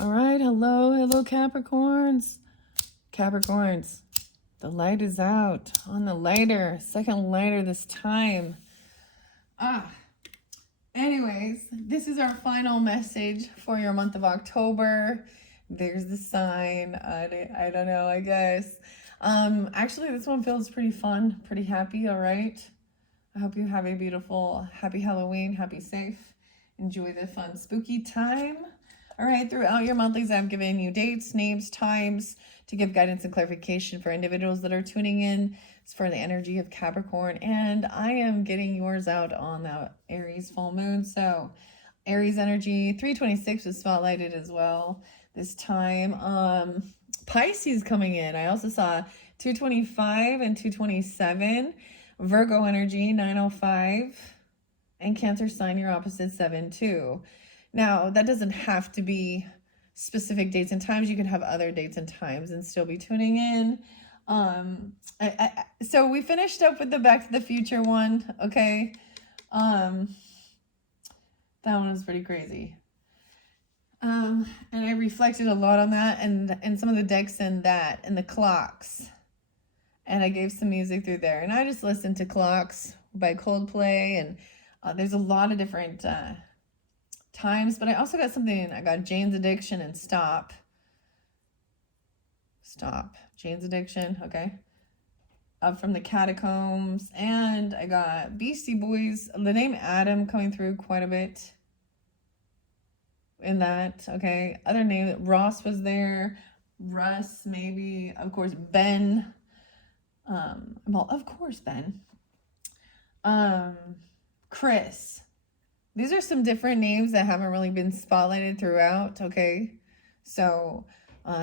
All right, hello, Capricorns. Capricorns, the light is out on the lighter, second lighter this time. Anyways, this is our final message for your month of October. There's the sign. I don't know, I guess. Actually, this one feels pretty fun, pretty happy, all right? I hope you have a beautiful, happy Halloween, happy safe. Enjoy the fun, spooky time. All right, throughout your monthlies, I'm giving you dates, names, times to give guidance and clarification for individuals that are tuning in. It's for the energy of Capricorn, and I am getting yours out on the Aries full moon. So Aries energy, 326 was spotlighted as well this time. Pisces coming in. I also saw 225 and 227. Virgo energy, 905. And Cancer sign, your opposite, 7-2. Now, that doesn't have to be specific dates and times. You can have other dates and times and still be tuning in. So we finished up with the Back to the Future one, okay? That one was pretty crazy. And I reflected a lot on that and some of the decks and that and the clocks. And I gave some music through there. And I just listened to Clocks by Coldplay. And there's a lot of different times. But I also got something. I got Jane's Addiction and Stop. Jane's Addiction, okay. From the Catacombs. And I got Beastie Boys. The name Adam coming through quite a bit in that, okay. Other name, Ross was there. Russ, maybe. Of course, Ben. Well, of course, Ben. Chris. These are some different names that haven't really been spotlighted throughout, okay? So,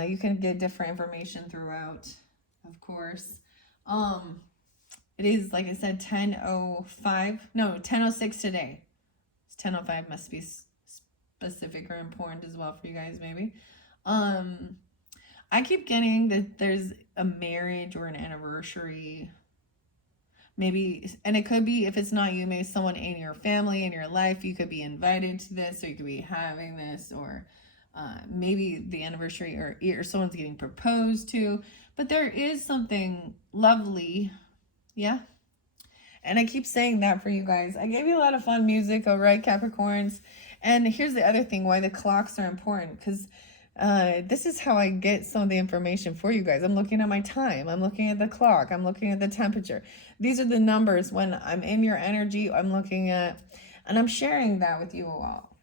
you can get different information throughout, of course. It is, like I said, 10:06 today. It's 10:05, must be specific or important as well for you guys, maybe. I keep getting that there's a marriage or an anniversary, maybe, and it could be, if it's not you, maybe someone in your family, in your life, you could be invited to this, or you could be having this, or maybe the anniversary, or someone's getting proposed to, but there is something lovely, yeah? And I keep saying that for you guys. I gave you a lot of fun music, all right, Capricorns? And here's the other thing, why the clocks are important, because this is how I get some of the information for you guys. I'm looking at my time. I'm looking at the clock. I'm looking at the temperature. These are the numbers when I'm in your energy. I'm looking at, and I'm sharing that with you all.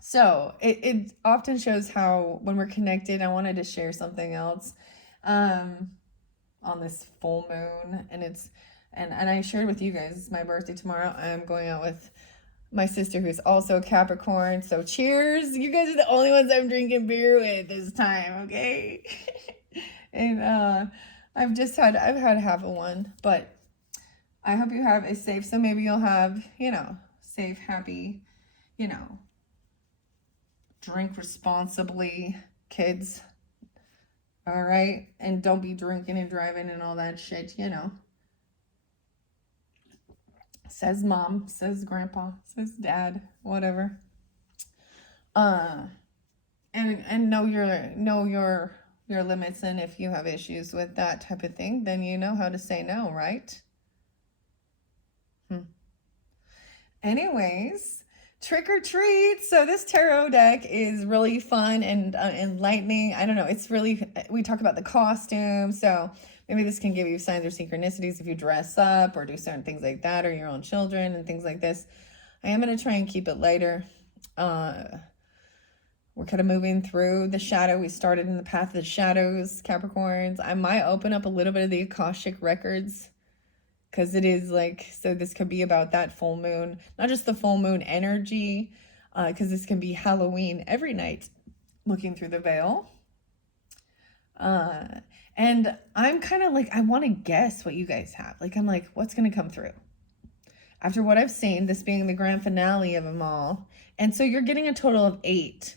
So it often shows how when we're connected. I wanted to share something else on this full moon, and I shared with you guys, it's my birthday tomorrow. I'm going out with my sister, who's also a Capricorn. So cheers. You guys are the only ones I'm drinking beer with this time, okay? And I've had half of one, but I hope you have a safe, so maybe you'll have, safe, happy, drink responsibly, kids. All right? And don't be drinking and driving and all that shit, Says mom, says grandpa, says dad, whatever. And know your limits, and if you have issues with that type of thing, then you know how to say no, right? Anyways, trick or treat. So this tarot deck is really fun and enlightening. I don't know. It's really, we talk about the costume, so maybe this can give you signs or synchronicities if you dress up or do certain things like that, or your own children and things like this. I am going to try and keep it lighter. We're kind of moving through the shadow. We started in the path of the shadows, Capricorns. I might open up a little bit of the Akashic records, because it is so this could be about that full moon, not just the full moon energy, because this can be Halloween every night, looking through the veil. And I'm kind of I want to guess what you guys have. I'm what's going to come through? After what I've seen, this being the grand finale of them all. And so you're getting a total of 8,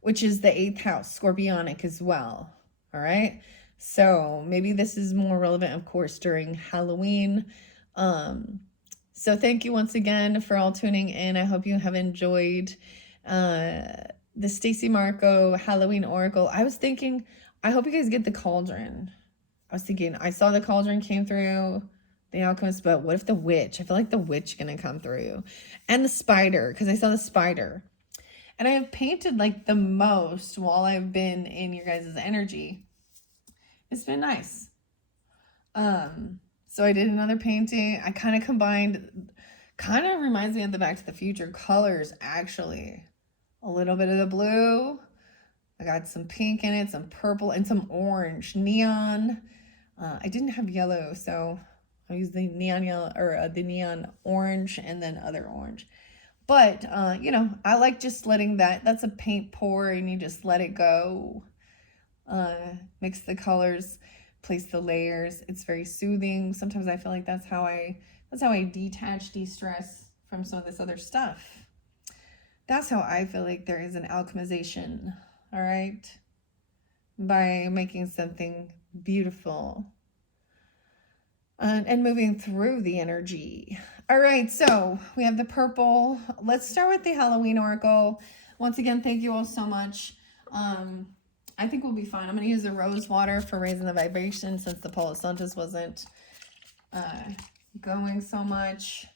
which is the 8th house, Scorpionic as well. All right. So maybe this is more relevant, of course, during Halloween. So thank you once again for all tuning in. I hope you have enjoyed the Stacey Marco Halloween Oracle. I was thinking, I hope you guys get the cauldron. I was thinking, I saw the cauldron came through, the alchemist, but what if the witch? I feel like the witch gonna come through. And the spider, because I saw the spider. And I have painted like the most while I've been in your guys' energy. It's been nice. So I did another painting. I kind of combined, kind of reminds me of the Back to the Future colors, actually. A little bit of the blue. I got some pink in it, some purple, and some orange. Neon. I didn't have yellow, so I used the neon yellow, or the neon orange, and then other orange. But, you know, I like just letting that's a paint pour, and you just let it go. Mix the colors, place the layers. It's very soothing. Sometimes I feel like that's how I detach, de-stress from some of this other stuff. That's how I feel like there is an alchemization, all right? By making something beautiful and moving through the energy. All right, so we have the purple. Let's start with the Halloween Oracle. Once again, thank you all so much. I think we'll be fine. I'm going to use the rose water for raising the vibration since the Palo Santos wasn't going so much.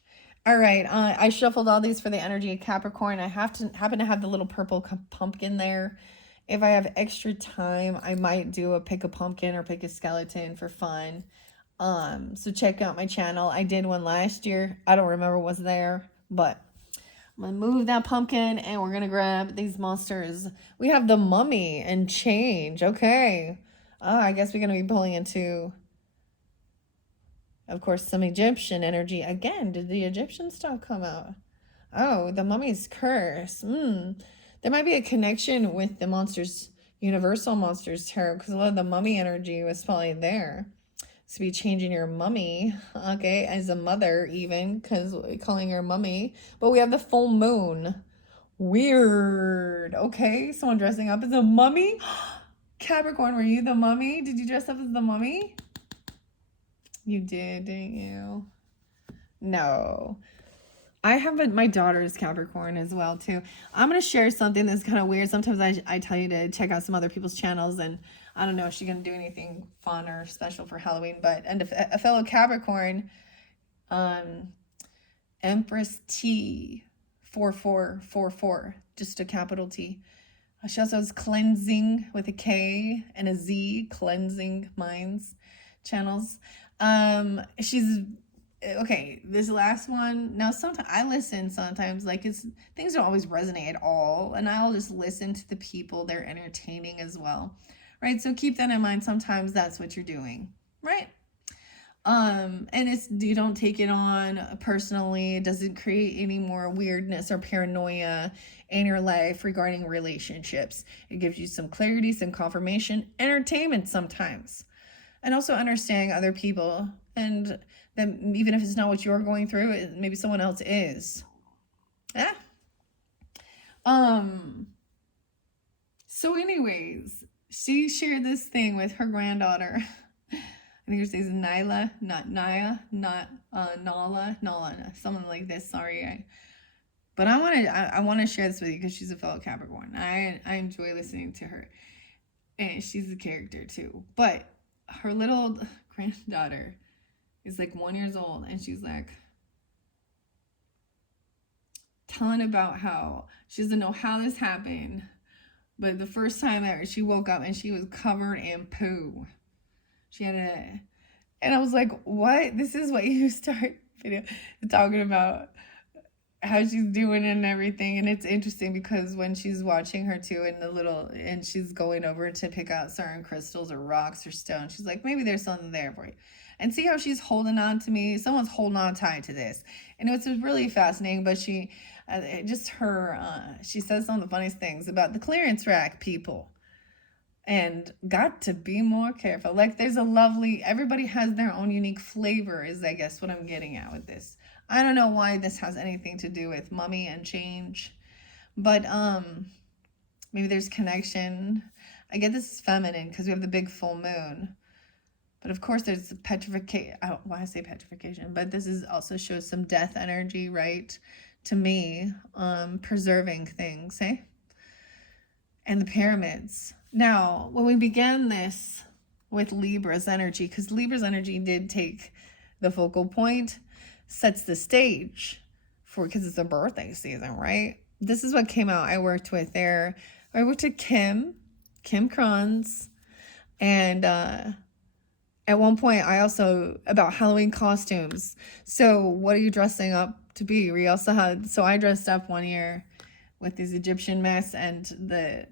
All right, I shuffled all these for the energy of Capricorn. I happen to have the little purple pumpkin there. If I have extra time, I might do a pick a pumpkin or pick a skeleton for fun. So check out my channel. I did one last year. I don't remember what's there, but I'm gonna move that pumpkin and we're gonna grab these monsters. We have the mummy and change. Okay. I guess we're gonna be pulling into, of course, some Egyptian energy. Again, did the Egyptian stuff come out? Oh, the mummy's curse. There might be a connection with the monsters, Universal Monsters Tarot, because a lot of the mummy energy was probably there. So be changing your mummy, okay, as a mother even, because we're calling her mummy. But we have the full moon. Weird. Okay, someone dressing up as a mummy. Capricorn, were you the mummy? Did you dress up as the mummy? You did, didn't you? No. I have my daughter is Capricorn as well too. I'm going to share something that's kind of weird. Sometimes I tell you to check out some other people's channels, and I don't know if she's going to do anything fun or special for Halloween, but and a fellow Capricorn, Empress T 4444, just a capital T. She also has cleansing with a K and a Z, cleansing minds channels. She's okay, this last one, now sometimes I listen, sometimes like things don't always resonate at all, and I'll just listen to the people. They're entertaining as well, right? So keep that in mind. Sometimes that's what you're doing, right? And you don't take it on personally. It doesn't create any more weirdness or paranoia in your life regarding relationships. It gives you some clarity, some confirmation, entertainment sometimes, and also understanding other people, and then even if it's not what you're going through, maybe someone else is. Yeah. So anyways, she shared this thing with her granddaughter. I think her name is Nyla, not Naya, not Nala, something like this. Sorry, but I want to share this with you because she's a fellow Capricorn. I enjoy listening to her, and she's a character too. But her little granddaughter is like 1 year old, and she's like telling about how she doesn't know how this happened, but the first time that she woke up and she was covered in poo. She had and I was like, what? This is what you start video talking about how she's doing and everything. And it's interesting because when she's watching her too, and she's going over to pick out certain crystals or rocks or stones, she's like, maybe there's something there for you. And see how she's holding on to me. Someone's holding on tight to this. And it's really fascinating, but she says some of the funniest things about the clearance rack people. And got to be more careful. Like there's everybody has their own unique flavor is I guess what I'm getting at with this. I don't know why this has anything to do with mummy and change, but maybe there's connection. I get this is feminine because we have the big full moon. But of course there's petrification. I don't want to say petrification, but this is also shows some death energy, right? To me, preserving things, hey? and the pyramids. Now, when we began this with Libra's energy, because Libra's energy did take the focal point, sets the stage for, because it's a birthday season, right? This is what came out. I worked with Kim Kronz, and at one point I also, about Halloween costumes. So what are you dressing up to be? We also had, so I dressed up one year with this Egyptian mess and the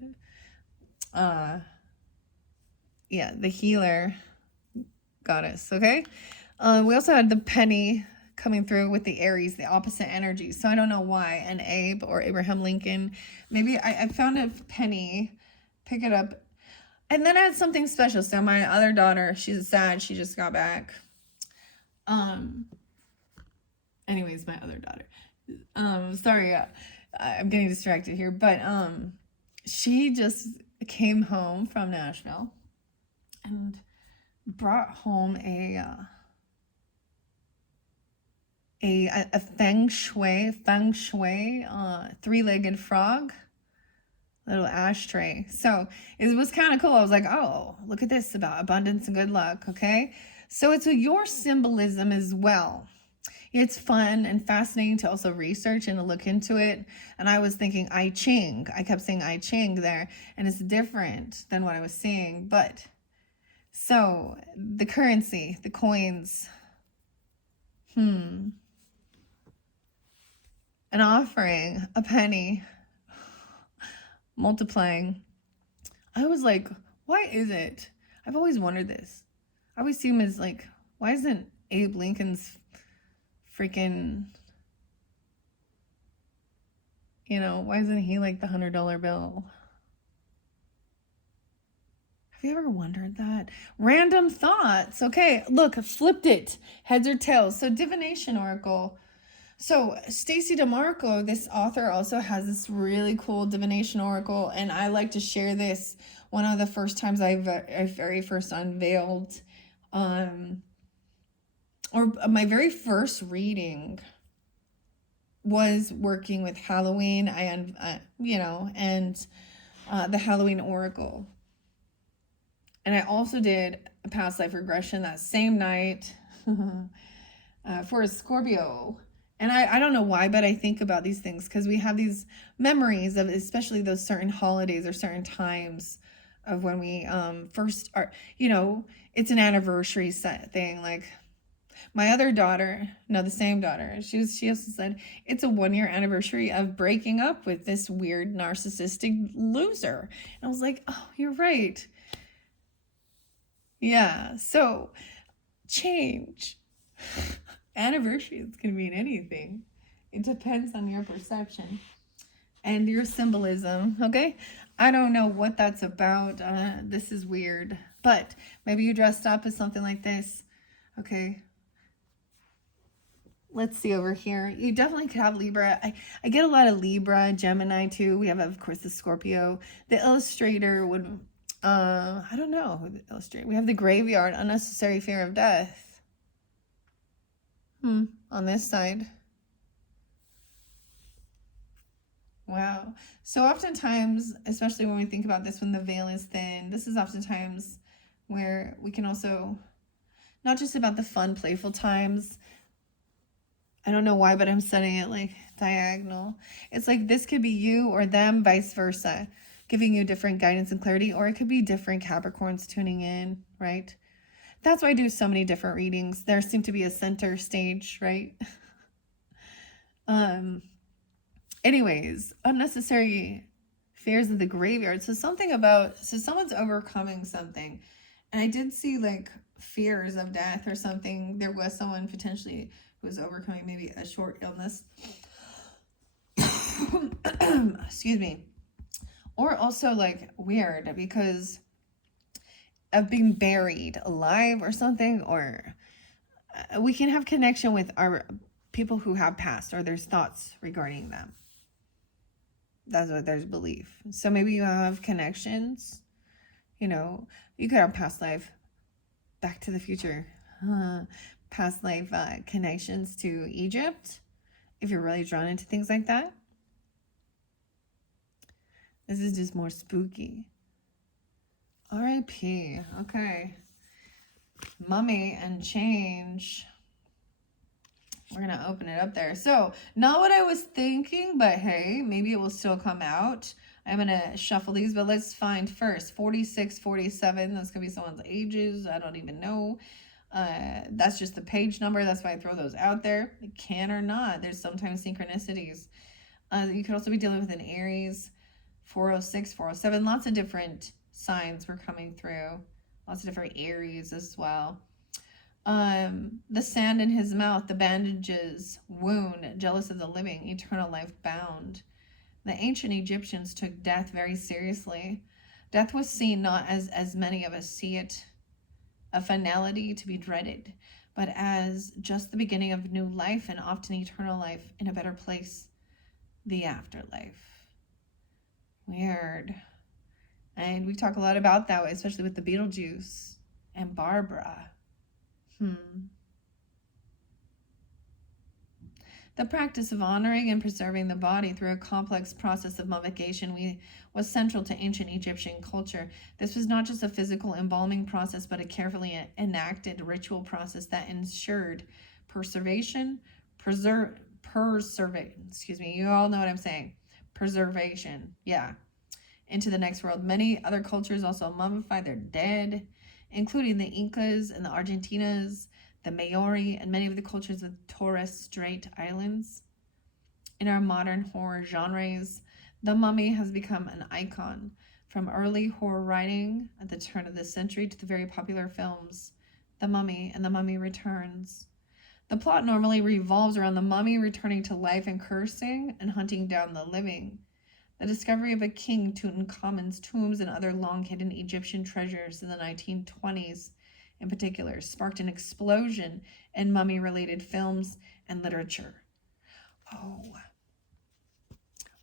healer goddess, okay? We also had the penny coming through with the Aries, the opposite energy. So I don't know why. And Abe or Abraham Lincoln. Maybe I found a penny, pick it up. And then I had something special. So my other daughter, she's sad. She just got back. Anyways, my other daughter. Sorry, I'm getting distracted here. But she just came home from Nashville and brought home a feng shui three-legged frog, little ashtray. So it was kind of cool. I was like, oh, look at this about abundance and good luck. Okay, so it's your symbolism as well. It's fun and fascinating to also research and to look into it. And I was thinking I Ching. I kept saying I Ching there, and it's different than what I was seeing. But so the currency, the coins, an offering, a penny, multiplying. I was like, why is it? I've always wondered this. I always see him as like, why isn't Abe Lincoln's freaking, why isn't he like the $100 bill? Have you ever wondered that? Random thoughts. Okay, look, I flipped it. Heads or tails. So divination oracle. So Stacey DeMarco, this author, also has this really cool divination oracle, and I like to share this. One of the first times I very first unveiled, or my very first reading was working with Halloween. And the Halloween oracle, and I also did a past life regression that same night for a Scorpio. And I don't know why, but I think about these things because we have these memories of especially those certain holidays or certain times of when we first are, it's an anniversary set thing. Like my other daughter, no, the same daughter, she also said it's a 1-year anniversary of breaking up with this weird narcissistic loser. And I was like, oh, you're right. Yeah, so change. Anniversaries can mean anything. It depends on your perception and your symbolism, okay? I don't know what that's about. This is weird. But maybe you dressed up as something like this. Okay. Let's see over here. You definitely could have Libra. I get a lot of Libra, Gemini too. We have, of course, the Scorpio. The illustrator would, I don't know who the illustrator. We have the graveyard, unnecessary fear of death. On this side. Wow. So oftentimes, especially when we think about this, when the veil is thin, this is oftentimes where we can also, not just about the fun, playful times. I don't know why, but I'm setting it like diagonal. It's like this could be you or them, vice versa, giving you different guidance and clarity, or it could be different Capricorns tuning in, right? That's why I do so many different readings. There seemed to be a center stage, right? Anyways, unnecessary fears of the graveyard. So someone's overcoming something. And I did see like fears of death or something. There was someone potentially who was overcoming maybe a short illness. Excuse me. Or also like weird because of being buried alive or something, or we can have connection with our people who have passed or there's thoughts regarding them. That's what there's belief. So maybe you have connections, you could have past life, Back to the Future, past life connections to Egypt, if you're really drawn into things like that. This is just more spooky. R.I.P. Okay. Mummy and change. We're going to open it up there. So, not what I was thinking, but hey, maybe it will still come out. I'm going to shuffle these, but let's find first 46, 47. That's going to be someone's ages. I don't even know. That's just the page number. That's why I throw those out there. It can or not. There's sometimes synchronicities. You could also be dealing with an Aries, 406, 407. Lots of different signs were coming through. Lots of different Aries as well. The sand in his mouth, the bandages, wound, jealous of the living, eternal life bound. The ancient Egyptians took death very seriously. Death was seen not as many of us see it, a finality to be dreaded, but as just the beginning of new life and often eternal life in a better place, the afterlife. Weird. And we talk a lot about that, especially with the Beetlejuice and Barbara. The practice of honoring and preserving the body through a complex process of mummification was central to ancient Egyptian culture. This was not just a physical embalming process, but a carefully enacted ritual process that ensured preservation, you all know what I'm saying. Preservation, yeah, into the next world. Many other cultures also mummify their dead, including the Incas and the Argentinas, the Maori, and many of the cultures of Torres Strait Islands. In our modern horror genres, the mummy has become an icon, from early horror writing at the turn of the century to the very popular films The Mummy and The Mummy Returns. The plot normally revolves around the mummy returning to life and cursing and hunting down the living. The discovery of a King Tutankhamun's tombs and other long-hidden Egyptian treasures in the 1920s, in particular, sparked an explosion in mummy-related films and literature. Oh,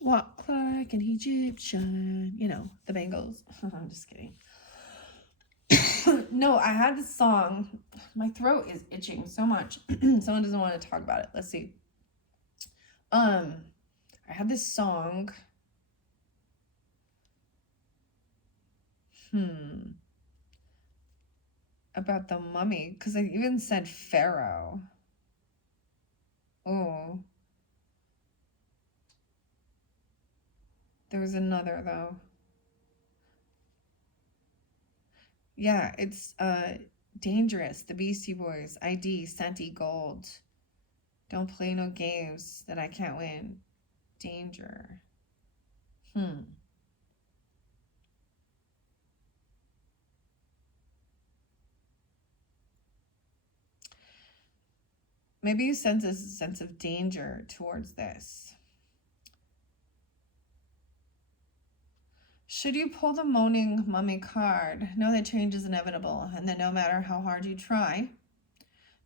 walk like an Egyptian. You know, the Bangles. I'm just kidding. No, I had this song. My throat is itching so much. Someone doesn't want to talk about it. Let's see. I had this song. About the mummy, because I even said Pharaoh. Oh. There was another, though. Yeah, it's Dangerous, the Beastie Boys, ID, Santi Gold. Don't play no games that I can't win. Danger. Maybe you sense a sense of danger towards this. Should you pull the moaning mummy card, know that change is inevitable and that no matter how hard you try,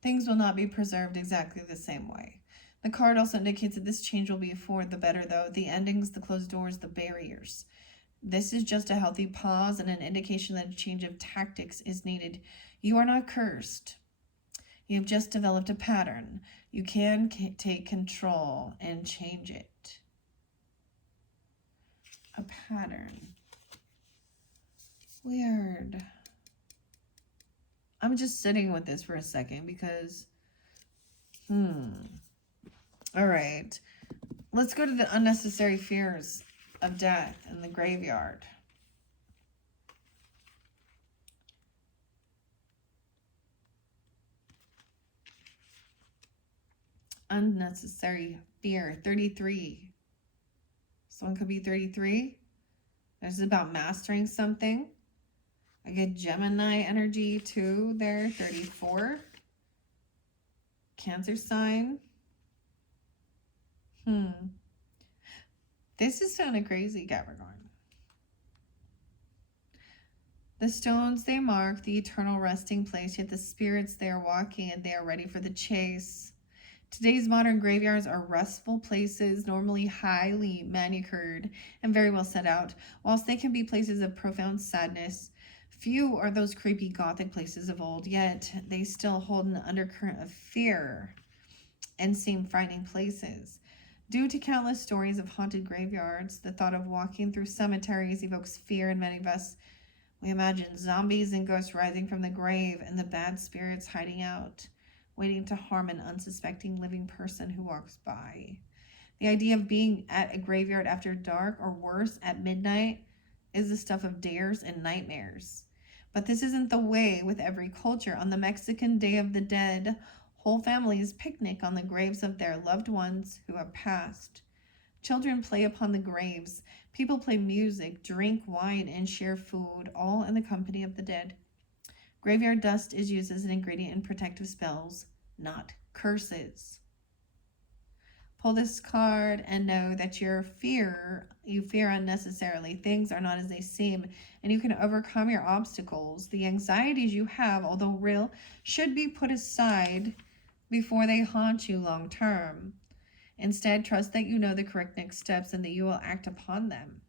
things will not be preserved exactly the same way. The card also indicates that this change will be for the better, though. The endings, the closed doors, the barriers. This is just a healthy pause and an indication that a change of tactics is needed. You are not cursed. You have just developed a pattern. You can take control and change it. A pattern. Weird. I'm just sitting with this for a second because, all right. Let's go to the unnecessary fears of death in the graveyard. Unnecessary fear, 33. Someone could be 33. This is about mastering something. I get Gemini energy too there, 34. Cancer sign. This is kind of crazy, Capricorn. The stones they mark the eternal resting place, yet the spirits they are walking and they are ready for the chase. Today's modern graveyards are restful places, normally highly manicured and very well set out. Whilst they can be places of profound sadness, few are those creepy gothic places of old, yet they still hold an undercurrent of fear and seem frightening places. Due to countless stories of haunted graveyards, the thought of walking through cemeteries evokes fear in many of us. We imagine zombies and ghosts rising from the grave and the bad spirits hiding out, waiting to harm an unsuspecting living person who walks by. The idea of being at a graveyard after dark, or worse, at midnight, is the stuff of dares and nightmares. But this isn't the way with every culture. On the Mexican Day of the Dead, whole families picnic on the graves of their loved ones who have passed. Children play upon the graves. People play music, drink wine, and share food, all in the company of the dead. Graveyard dust is used as an ingredient in protective spells, not curses. Pull this card and know that you fear unnecessarily. Things are not as they seem, and you can overcome your obstacles. The anxieties you have, although real, should be put aside before they haunt you long term. Instead, trust that you know the correct next steps and that you will act upon them.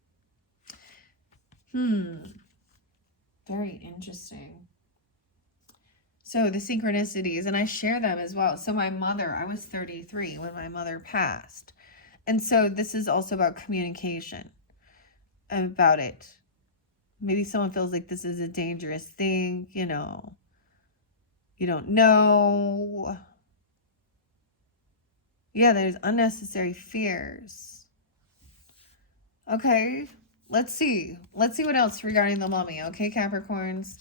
Very interesting. So the synchronicities, and I share them as well. So my mother, I was 33 when my mother passed. And so this is also about communication about it. Maybe someone feels like this is a dangerous thing, you know. You don't know. Yeah, there's unnecessary fears. Okay, let's see. Let's see what else regarding the mummy. Okay, Capricorns.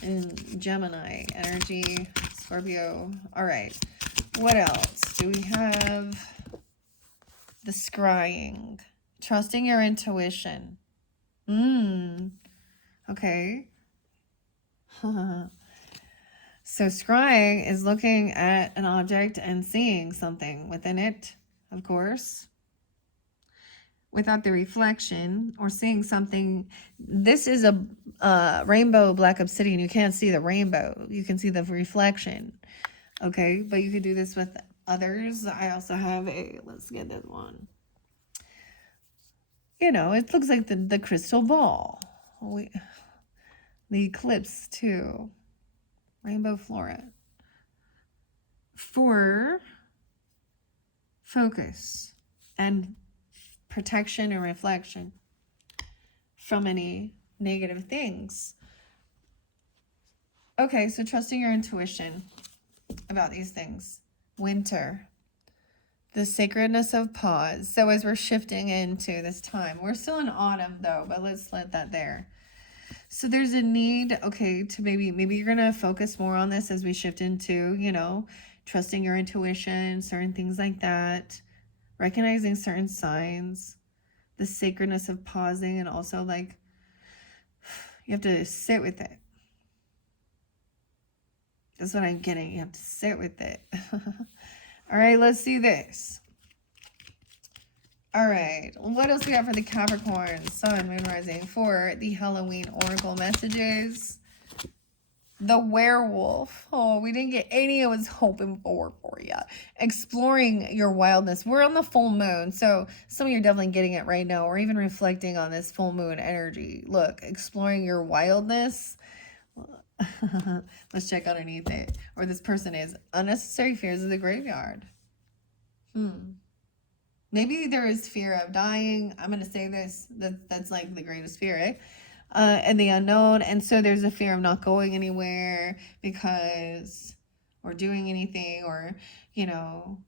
And Gemini energy, Scorpio. All right. What else do we have? The scrying. Trusting your intuition. Okay. So scrying is looking at an object and seeing something within it, of course, without the reflection, or seeing something. This is a rainbow black obsidian. You can't see the rainbow. You can see the reflection. Okay, but you could do this with others. I also have let's get this one. You know, it looks like the crystal ball. The eclipse too. Rainbow flora. For focus and protection and reflection from any negative things. Okay, so trusting your intuition about these things. Winter. The sacredness of pause. So as we're shifting into this time, we're still in autumn though, but let's let that there. So there's a need, okay, to maybe you're going to focus more on this as we shift into, you know, trusting your intuition, certain things like that, recognizing certain signs, the sacredness of pausing, and also like you have to sit with it. That's what I'm getting. You have to sit with it. All right, let's see this. All right, what else we got for the Capricorn, Sun, Moon, Rising for the Halloween Oracle messages? The werewolf. Oh, we didn't get any I was hoping for you. Exploring your wildness. We're on the full moon, so some of you are definitely getting it right now, or even reflecting on this full moon energy. Look, exploring your wildness. Let's check underneath it. Or this person is unnecessary fears of the graveyard. Maybe there is fear of dying. I'm going to say this. That's like the greatest fear, eh? And the unknown. And so there's a fear of not going anywhere because, or doing anything, or, you know,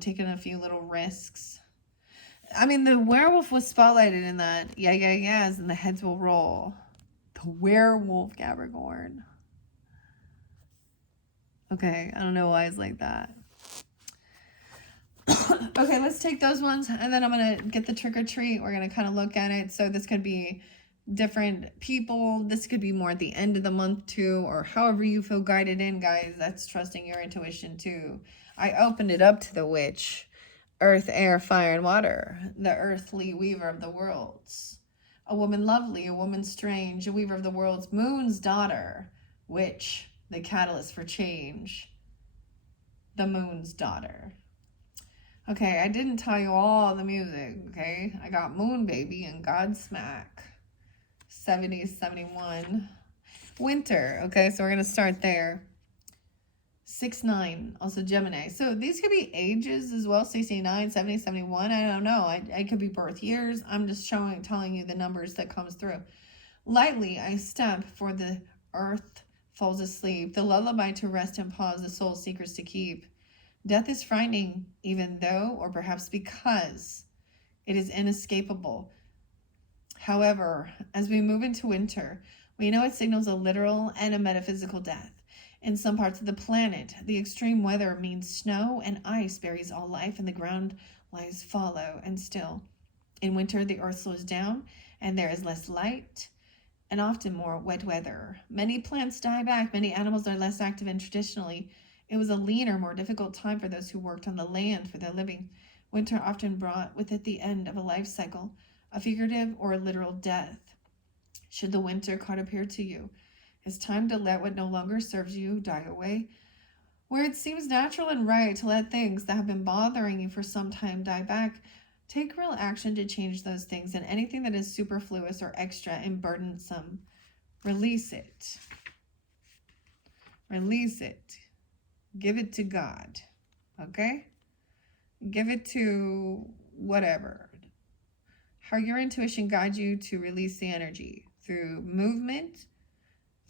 taking a few little risks. I mean, the werewolf was spotlighted in that. Yes, and the heads will roll. The werewolf, Capricorn. Okay, I don't know why it's like that. Okay, let's take those ones, and then I'm going to get the trick or treat. We're going to kind of look at it. So this could be different people. This could be more at the end of the month too, or however you feel guided in, guys. That's trusting your intuition too. I opened it up to the witch, earth, air, fire, and water, the earthly weaver of the worlds. A woman lovely, a woman strange, a weaver of the worlds, moon's daughter, witch, the catalyst for change, the moon's daughter. Okay, I didn't tell you all the music, okay? I got Moon Baby and Godsmack, 70s, 71. Winter, okay, so we're going to start there. 6-9, also Gemini. So these could be ages as well, 69, 70, 71. I don't know. I could be birth years. I'm just telling you the numbers that comes through. Lightly I step, for the earth falls asleep. The lullaby to rest and pause, the soul secrets to keep. Death is frightening, even though, or perhaps because, it is inescapable. However, as we move into winter, we know it signals a literal and a metaphysical death. In some parts of the planet, the extreme weather means snow and ice buries all life, and the ground lies fallow and still. In winter, the earth slows down, and there is less light, and often more wet weather. Many plants die back, many animals are less active, and traditionally, it was a leaner, more difficult time for those who worked on the land for their living. Winter often brought with it the end of a life cycle, a figurative or a literal death. Should the winter card appear to you, it's time to let what no longer serves you die away. Where it seems natural and right to let things that have been bothering you for some time die back, take real action to change those things, and anything that is superfluous or extra and burdensome, release it. Release it. Give it to God. Okay? Give it to whatever. How your intuition guides you to release the energy through movement,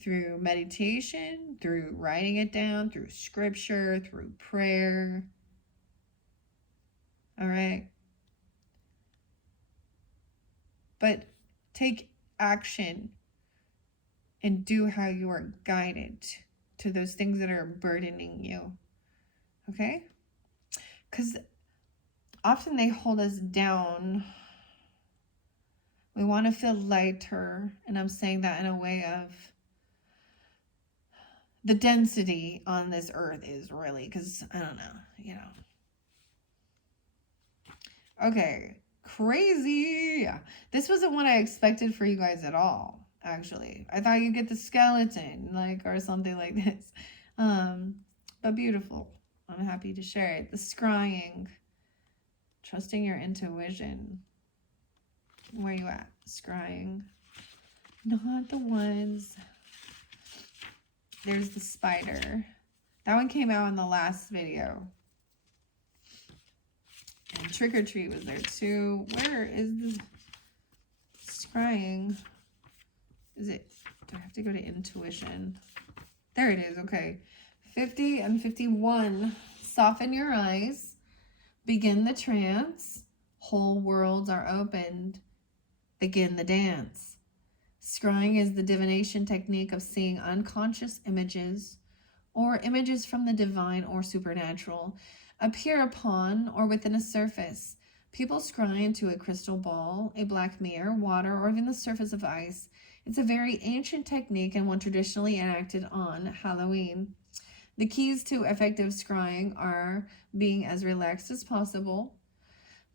through meditation, through writing it down, through scripture, through prayer. All right? But take action and do how you are guided to those things that are burdening you. Okay? Because often they hold us down. We want to feel lighter, and I'm saying that in a way of the density on this earth is really, because I don't know, Okay, crazy. This wasn't what I expected for you guys at all, actually. I thought you'd get the skeleton, or something like this. But beautiful. I'm happy to share it. The scrying. Trusting your intuition. Where you at? Scrying. Not the ones. There's the spider. That one came out in the last video. And Trick or Treat was there too. Where is the scrying? Is it? Do I have to go to intuition? There it is. Okay. 50 and 51. Soften your eyes. Begin the trance. Whole worlds are opened. Begin the dance. Scrying is the divination technique of seeing unconscious images or images from the divine or supernatural appear upon or within a surface. People scry into a crystal ball, a black mirror, water, or even the surface of ice. It's a very ancient technique and one traditionally enacted on Halloween. The keys to effective scrying are being as relaxed as possible,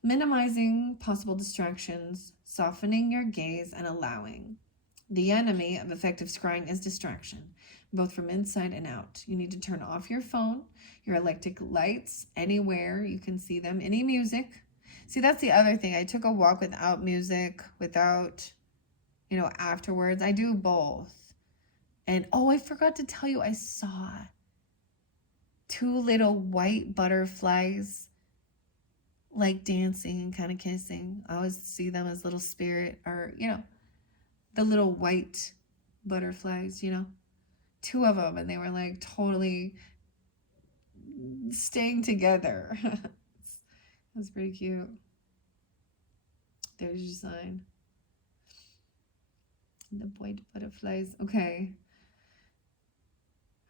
minimizing possible distractions, softening your gaze, and allowing. The enemy of effective scrying is distraction, both from inside and out. You need to turn off your phone, your electric lights, anywhere you can see them, any music. See, that's the other thing. I took a walk without music, without, afterwards. I do both. And, I forgot to tell you, I saw 2 little white butterflies, dancing and kind of kissing. I always see them as little spirit, or, the little white butterflies, 2 of them, and they were totally staying together. That's pretty cute. There's your sign. The white butterflies. Okay.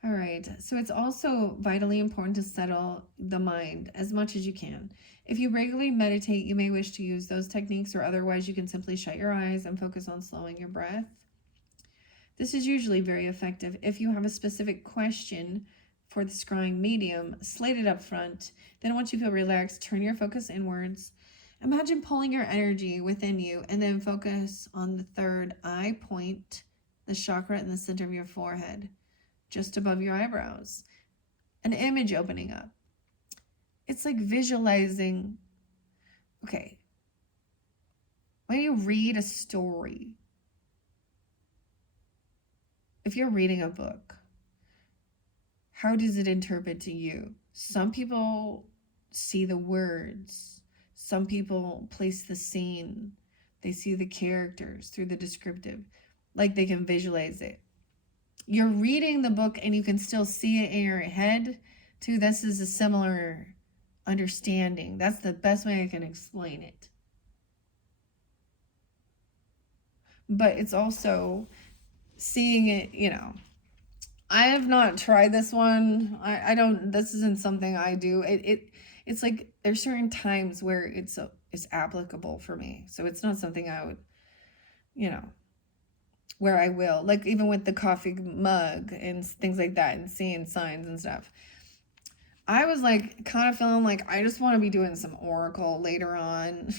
All right. So it's also vitally important to settle the mind as much as you can. If you regularly meditate, you may wish to use those techniques, or otherwise you can simply shut your eyes and focus on slowing your breath. This is usually very effective. If you have a specific question for the scrying medium slated up front, then once you feel relaxed, turn your focus inwards. Imagine pulling your energy within you and then focus on the third eye point, the chakra in the center of your forehead, just above your eyebrows. An image opening up. It's like visualizing. Okay. When you read a story, if you're reading a book, how does it interpret to you? Some people see the words. Some people place the scene. They see the characters through the descriptive, like they can visualize it. You're reading the book and you can still see it in your head too. This is a similar understanding. That's the best way I can explain it. But it's also seeing it, you know. I have not tried this one. I don't, this isn't something I do. It's like there's certain times where it's applicable for me. So it's not something I would, you know, where I will, like even with the coffee mug and things like that and seeing signs and stuff. I was like kind of feeling like I just want to be doing some oracle later on.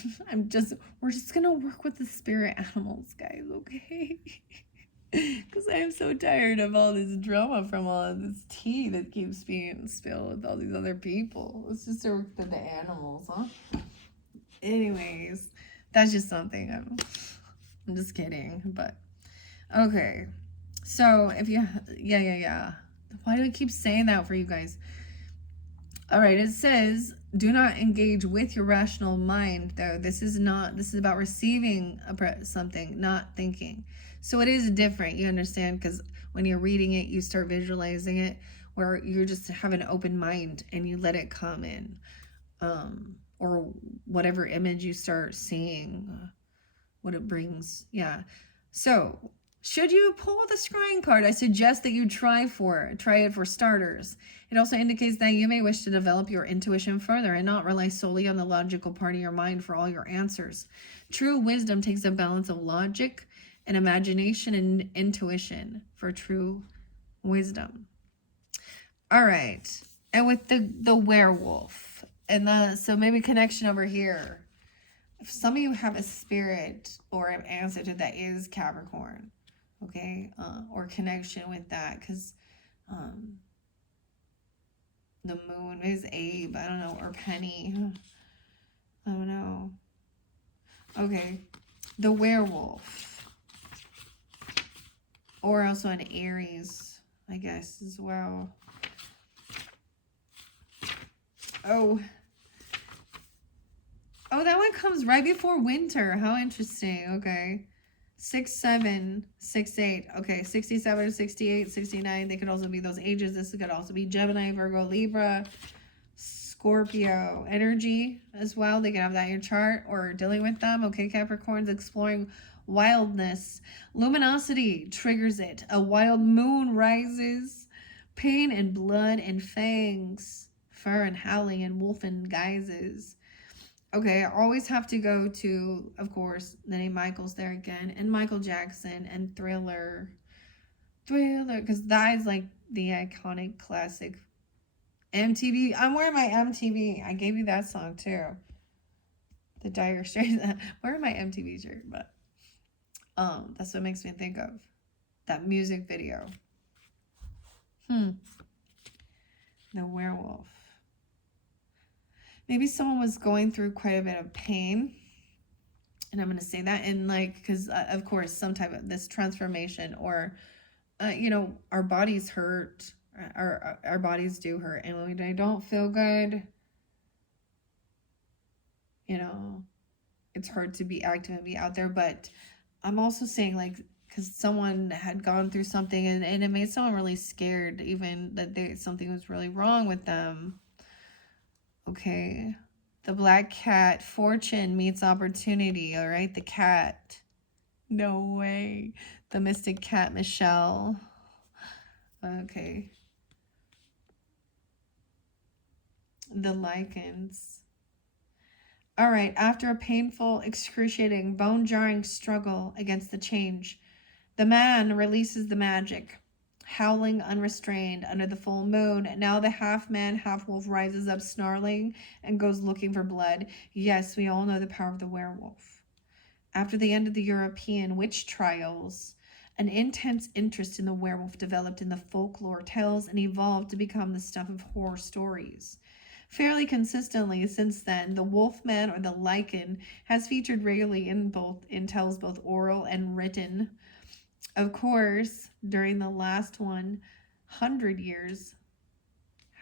We're just going to work with the spirit animals, guys, okay? Because I'm so tired of all this drama from all of this tea that keeps being spilled with all these other people. Let's just work with the animals, huh? Anyways, that's just something. I'm just kidding, but okay. So if you, yeah. Why do I keep saying that for you guys? All right, it says, do not engage with your rational mind, though. This is about receiving something, not thinking. So it is different, you understand, because when you're reading it, you start visualizing it, where you just have an open mind and you let it come in. Or whatever image you start seeing, what it brings. Yeah. So should you pull the scrying card, I suggest that you try it for starters. It also indicates that you may wish to develop your intuition further and not rely solely on the logical part of your mind for all your answers. True wisdom takes a balance of logic and imagination and intuition for true wisdom. All right. And with the werewolf and so maybe connection over here. If some of you have a spirit or an ancestor that is Capricorn, okay, or connection with that, because the moon is Abe, I don't know, or Penny, I don't know. Okay, the werewolf, or also an Aries, I guess, as well. Oh, that one comes right before winter. How interesting. Okay. 6, 7, 6, 8. Okay, 67, 68, 69. They could also be those ages. This could also be Gemini, Virgo, Libra, Scorpio energy as well. They can have that in your chart or dealing with them. Okay, Capricorns, exploring wildness. Luminosity triggers it. A wild moon rises. Pain and blood and fangs. Fur and howling and wolfen guises. Okay, I always have to go to, of course, the name Michael's there again, and Michael Jackson and Thriller, because that is like the iconic classic MTV. I'm wearing my MTV. I gave you that song too. The Dire Straits. I'm wearing my MTV shirt, but that's what makes me think of that music video. The werewolf. Maybe someone was going through quite a bit of pain. And I'm going to say that. And like, because of course, some type of this transformation or, our bodies hurt. Our bodies do hurt. And when they don't feel good, it's hard to be active and be out there. But I'm also saying like, because someone had gone through something and it made someone really scared, even that something was really wrong with them. Okay, the black cat, fortune meets opportunity, all right? The cat, no way. The mystic cat, Michelle. Okay. The lichens. All right, after a painful, excruciating, bone-jarring struggle against the change, the man releases the magic. Howling unrestrained under the full moon. Now the half-man, half-wolf rises up snarling and goes looking for blood. Yes, we all know the power of the werewolf. After the end of the European witch trials, an intense interest in the werewolf developed in the folklore tales and evolved to become the stuff of horror stories. Fairly consistently since then, the wolfman or the lichen has featured regularly in tales both oral and written. Of course, during the last 100 years,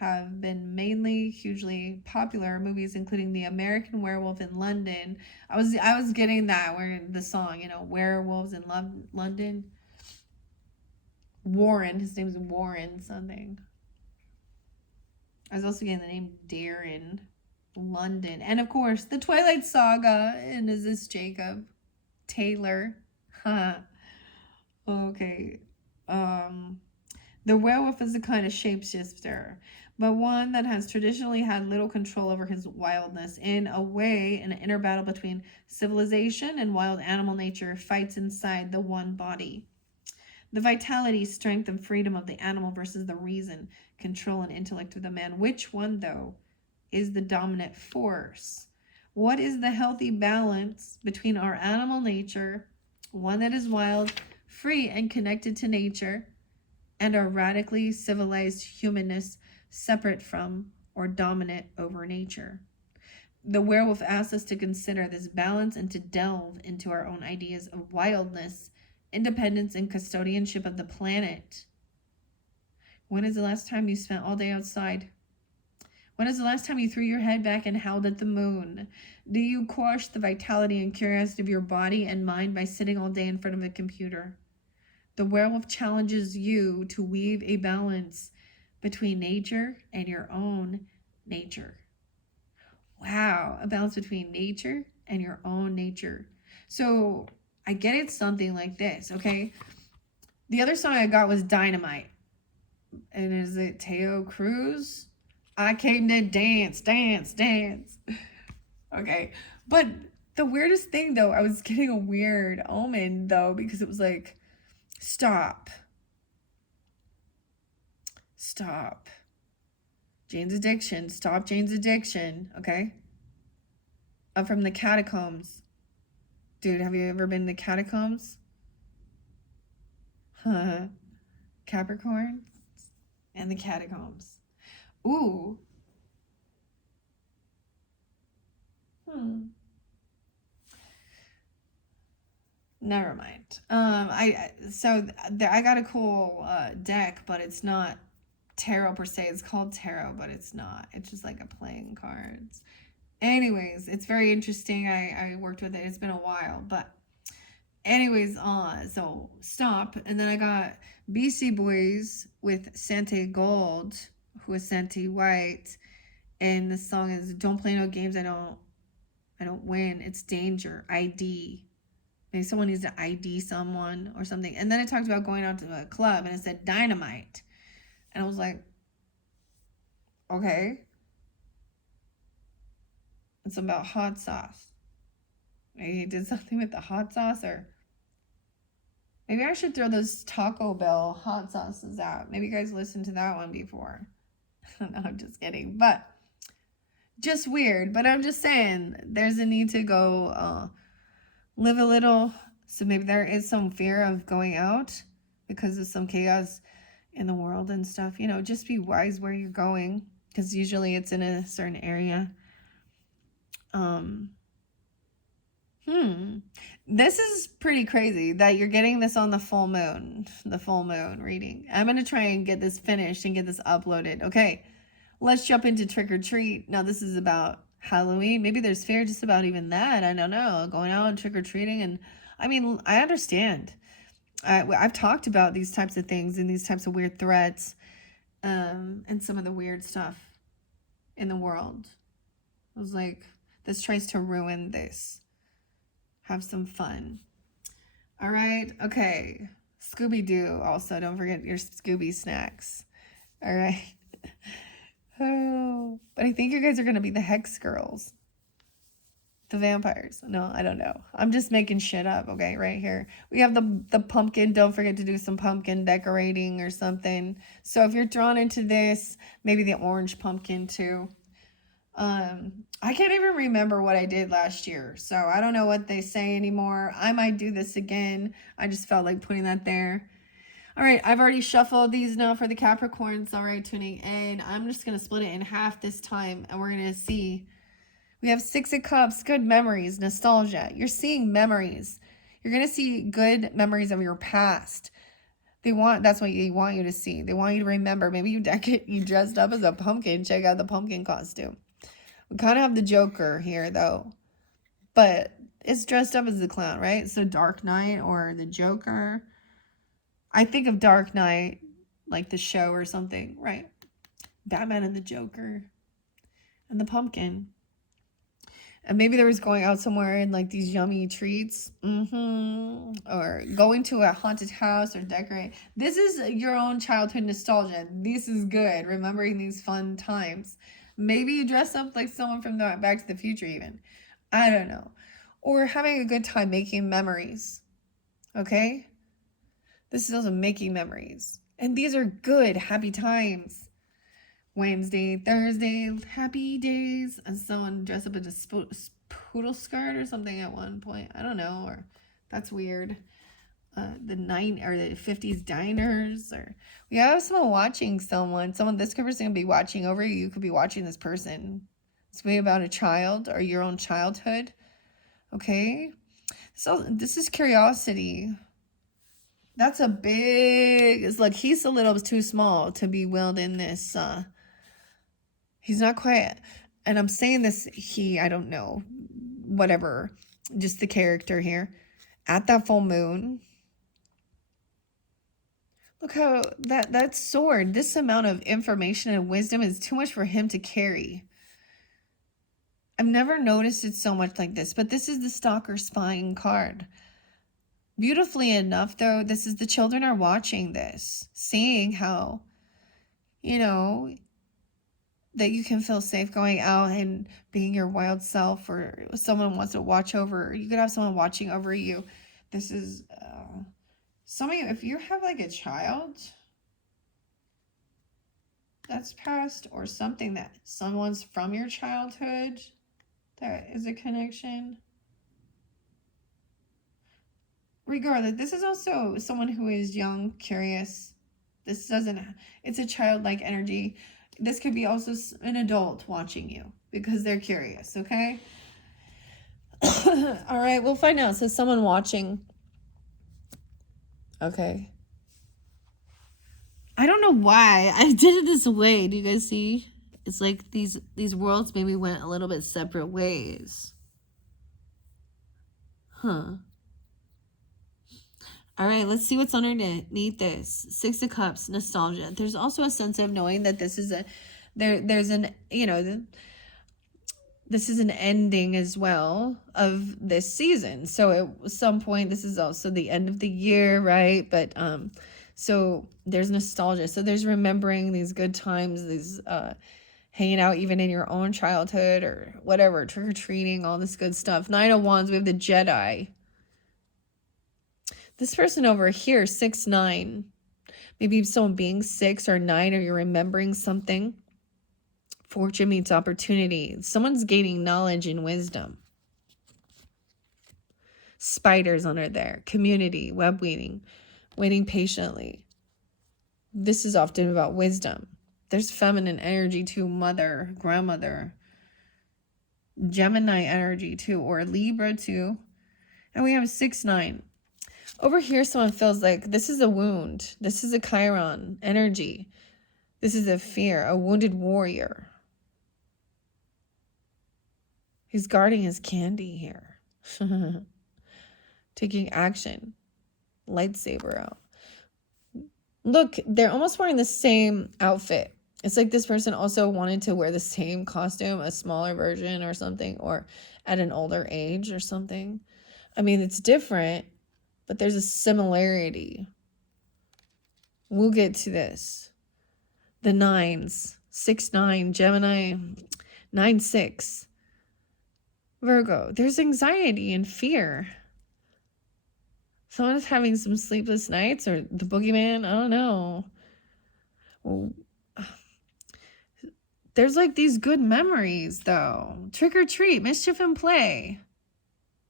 have been mainly hugely popular movies, including The American Werewolf in London. I was getting that where the song, you know, Werewolves in London. Warren, his name's Warren something. I was also getting the name Darren. London. And of course, the Twilight Saga. And is this Jacob Taylor? Huh. Okay. The werewolf is a kind of shapeshifter, but one that has traditionally had little control over his wildness. In a way, an inner battle between civilization and wild animal nature fights inside the one body. The vitality, strength, and freedom of the animal versus the reason, control, and intellect of the man. Which one, though, is the dominant force? What is the healthy balance between our animal nature, one that is wild, free, and connected to nature, and our radically civilized humanness, separate from or dominant over nature? The werewolf asks us to consider this balance and to delve into our own ideas of wildness, independence, and custodianship of the planet. When is the last time you spent all day outside? When is the last time you threw your head back and howled at the moon? Do you quash the vitality and curiosity of your body and mind by sitting all day in front of a computer? The werewolf challenges you to weave a balance between nature and your own nature. Wow, a balance between nature and your own nature. So I get it's something like this, okay? The other song I got was Dynamite. And is it Teo Cruz? I came to dance, dance, dance. Okay. But the weirdest thing, though, I was getting a weird omen, though, because it was like, stop. Stop. Jane's addiction. Stop Jane's addiction. Okay. Up from the catacombs. Dude, have you ever been to the catacombs? Huh. Capricorn and the catacombs. Ooh. Never mind. I got a cool deck, but it's not tarot per se. It's called tarot, but it's not. It's just like a playing cards. Anyways, it's very interesting. I worked with it. It's been a while, but anyways, so stop. And then I got BC Boys with Sante Gold, who is Sante White, and the song is "Don't Play No Games. I don't win. It's danger. ID." Maybe someone needs to ID someone or something. And then it talked about going out to a club, and it said Dynamite, and I was like, okay. It's about hot sauce. Maybe he did something with the hot sauce, or maybe I should throw those Taco Bell hot sauces out. Maybe you guys listened to that one before. No, I'm just kidding. But just weird. But I'm just saying there's a need to go live a little. So maybe there is some fear of going out because of some chaos in the world and stuff. You know, just be wise where you're going, because usually it's in a certain area. This is pretty crazy that you're getting this on the full moon reading. I'm going to try and get this finished and get this uploaded. Okay, let's jump into trick or treat. Now, this is about Halloween. Maybe there's fear just about even that. I don't know. Going out and trick or treating. And I mean, I understand. I've talked about these types of things and these types of weird threats and some of the weird stuff in the world. I was like, this tries to ruin this. Have some fun. All right. Okay. Scooby-Doo also. Don't forget your Scooby snacks. All right. Oh, but I think you guys are going to be the Hex Girls. The vampires. No, I don't know. I'm just making shit up. Okay. Right here. We have the pumpkin. Don't forget to do some pumpkin decorating or something. So if you're drawn into this, maybe the orange pumpkin too. I can't even remember what I did last year, so I don't know what they say anymore. I might do this again. I just felt like putting that there. All right, I've already shuffled these now for the Capricorns. All right, tuning in. I'm just going to split it in half this time, and we're going to see. We have Six of Cups, good memories, nostalgia. You're seeing memories. You're going to see good memories of your past. That's what they want you to see. They want you to remember. Maybe you dressed up as a pumpkin. Check out the pumpkin costume. We kind of have the Joker here, though. But it's dressed up as the clown, right? So Dark Knight or the Joker. I think of Dark Knight, like the show or something, right? Batman and the Joker and the pumpkin. And maybe there was going out somewhere and like these yummy treats. Or going to a haunted house or decorate. This is your own childhood nostalgia. This is good. Remembering these fun times. Maybe you dress up like someone from the Back to the Future even. I don't know. Or having a good time making memories. Okay? This is also making memories. And these are good, happy times. Wednesday, Thursday, happy days. And someone dressed up in a poodle skirt or something at one point. I don't know. Or that's weird. The 50s diners. Or we have someone watching someone. This person could be watching over you. You could be watching this person. It's maybe about a child or your own childhood. Okay? So this is curiosity. That's a big... It's like he's a little too small to be wielding this... He's not quite... And I'm saying this, I don't know. Whatever. Just the character here. At that full moon... Look how that sword, this amount of information and wisdom is too much for him to carry. I've never noticed it so much like this, but this is the stalker spying card. Beautifully enough, though, this is the children are watching this, seeing how, that you can feel safe going out and being your wild self, or someone wants to watch over. You could have someone watching over you. This is... some of you, if you have like a child that's passed or something that someone's from your childhood, that is a connection. Regardless, this is also someone who is young, curious. It's a childlike energy. This could be also an adult watching you because they're curious, okay? All right, we'll find out. So someone watching... Okay. I don't know why I did it this way. Do you guys see? It's like these worlds maybe went a little bit separate ways. Huh. All right, let's see what's underneath this. 6 of Cups, nostalgia. There's also a sense of knowing that this is there's an, this is an ending as well of this season. So at some point, this is also the end of the year, right? But so there's nostalgia. So there's remembering these good times, these hanging out even in your own childhood or whatever, trick-or-treating, all this good stuff. 9 of Wands, we have the Jedi. This person over here, 6-9. Maybe someone being 6 or 9, or you're remembering something. Fortune meets opportunity. Someone's gaining knowledge and wisdom. Spiders under there. Community, web weaving, waiting patiently. This is often about wisdom. There's feminine energy too, mother, grandmother. Gemini energy too, or Libra too. And we have 6-9. Over here, someone feels like this is a wound. This is a Chiron energy. This is a fear, a wounded warrior. He's guarding his candy here. Taking action. Lightsaber out. Look, they're almost wearing the same outfit. It's like this person also wanted to wear the same costume, a smaller version or something, or at an older age or something. I mean, it's different, but there's a similarity. We'll get to this. The 9s. 6-9. Gemini. 9-6. Virgo. There's anxiety and fear. Someone's having some sleepless nights, or the boogeyman. I don't know. There's like these good memories, though. Trick or treat. Mischief and play.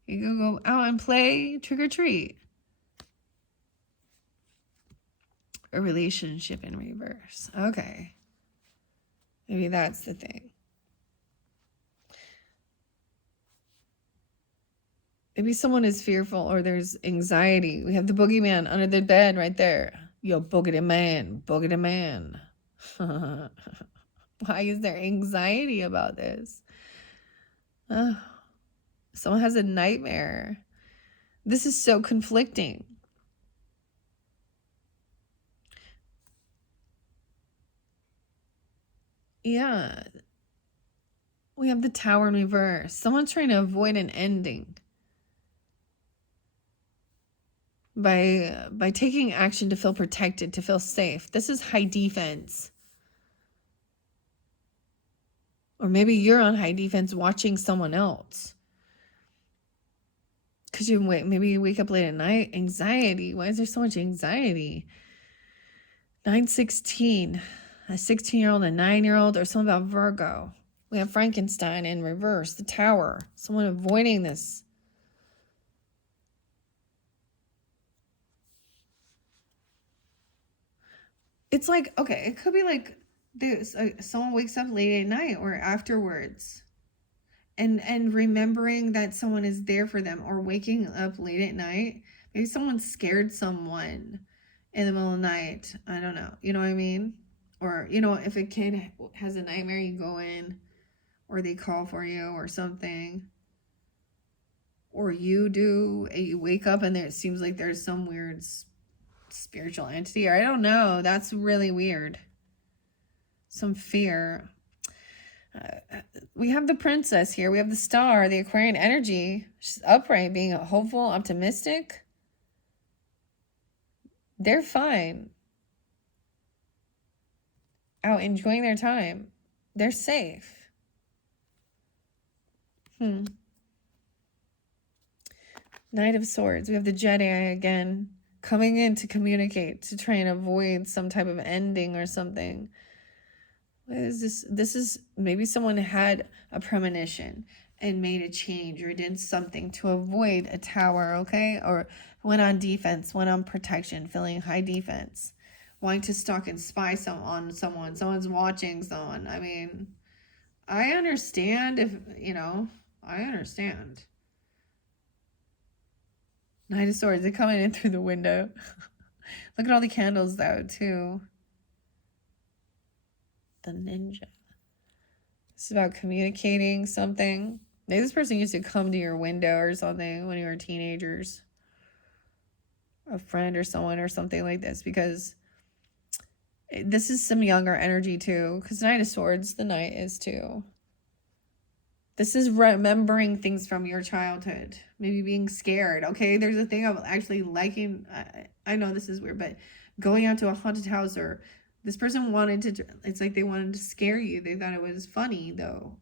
You can go out and play trick or treat. A relationship in reverse. Okay. Maybe that's the thing. Maybe someone is fearful or there's anxiety. We have the boogeyman under the bed right there. Yo, boogity man, boogity man. Why is there anxiety about this? Someone has a nightmare. This is so conflicting. Yeah. We have the Tower in reverse. Someone's trying to avoid an ending by taking action to feel protected, to feel safe. This is high defense. Or maybe you're on high defense watching someone else. Because maybe you wake up late at night. Anxiety. Why is there so much anxiety? 916. A 16-year-old, a 9-year-old, or something about Virgo. We have Frankenstein in reverse. The Tower. Someone avoiding this. It's like, okay, it could be like this. Someone wakes up late at night or afterwards. And remembering that someone is there for them, or waking up late at night. Maybe someone scared someone in the middle of the night. I don't know. You know what I mean? Or, if a kid has a nightmare, you go in, or they call for you or something. Or you do, and you wake up and it seems like there's some weird spiritual entity, or I don't know. That's really weird. Some fear. We have the Princess here. We have the Star, the Aquarian energy. She's upright, being hopeful, optimistic. They're fine. Out enjoying their time. They're safe. Knight of Swords. We have the Jedi again, coming in to communicate, to try and avoid some type of ending or something. What is this? This is maybe someone had a premonition and made a change or did something to avoid a tower, okay? Or went on defense, went on protection, feeling high defense, wanting to stalk and spy on someone. Someone's watching someone. I mean, I understand I understand. Knight of Swords, they're coming in through the window. Look at all the candles, though, too. The Ninja. This is about communicating something. Maybe this person used to come to your window or something when you were teenagers. A friend or someone or something like this, because this is some younger energy, too. Because Knight of Swords, the Knight is, too. This is remembering things from your childhood. Maybe being scared. Okay, there's a thing of actually liking. I know this is weird, but going out to a haunted house, or this person wanted to. It's like they wanted to scare you. They thought it was funny, though.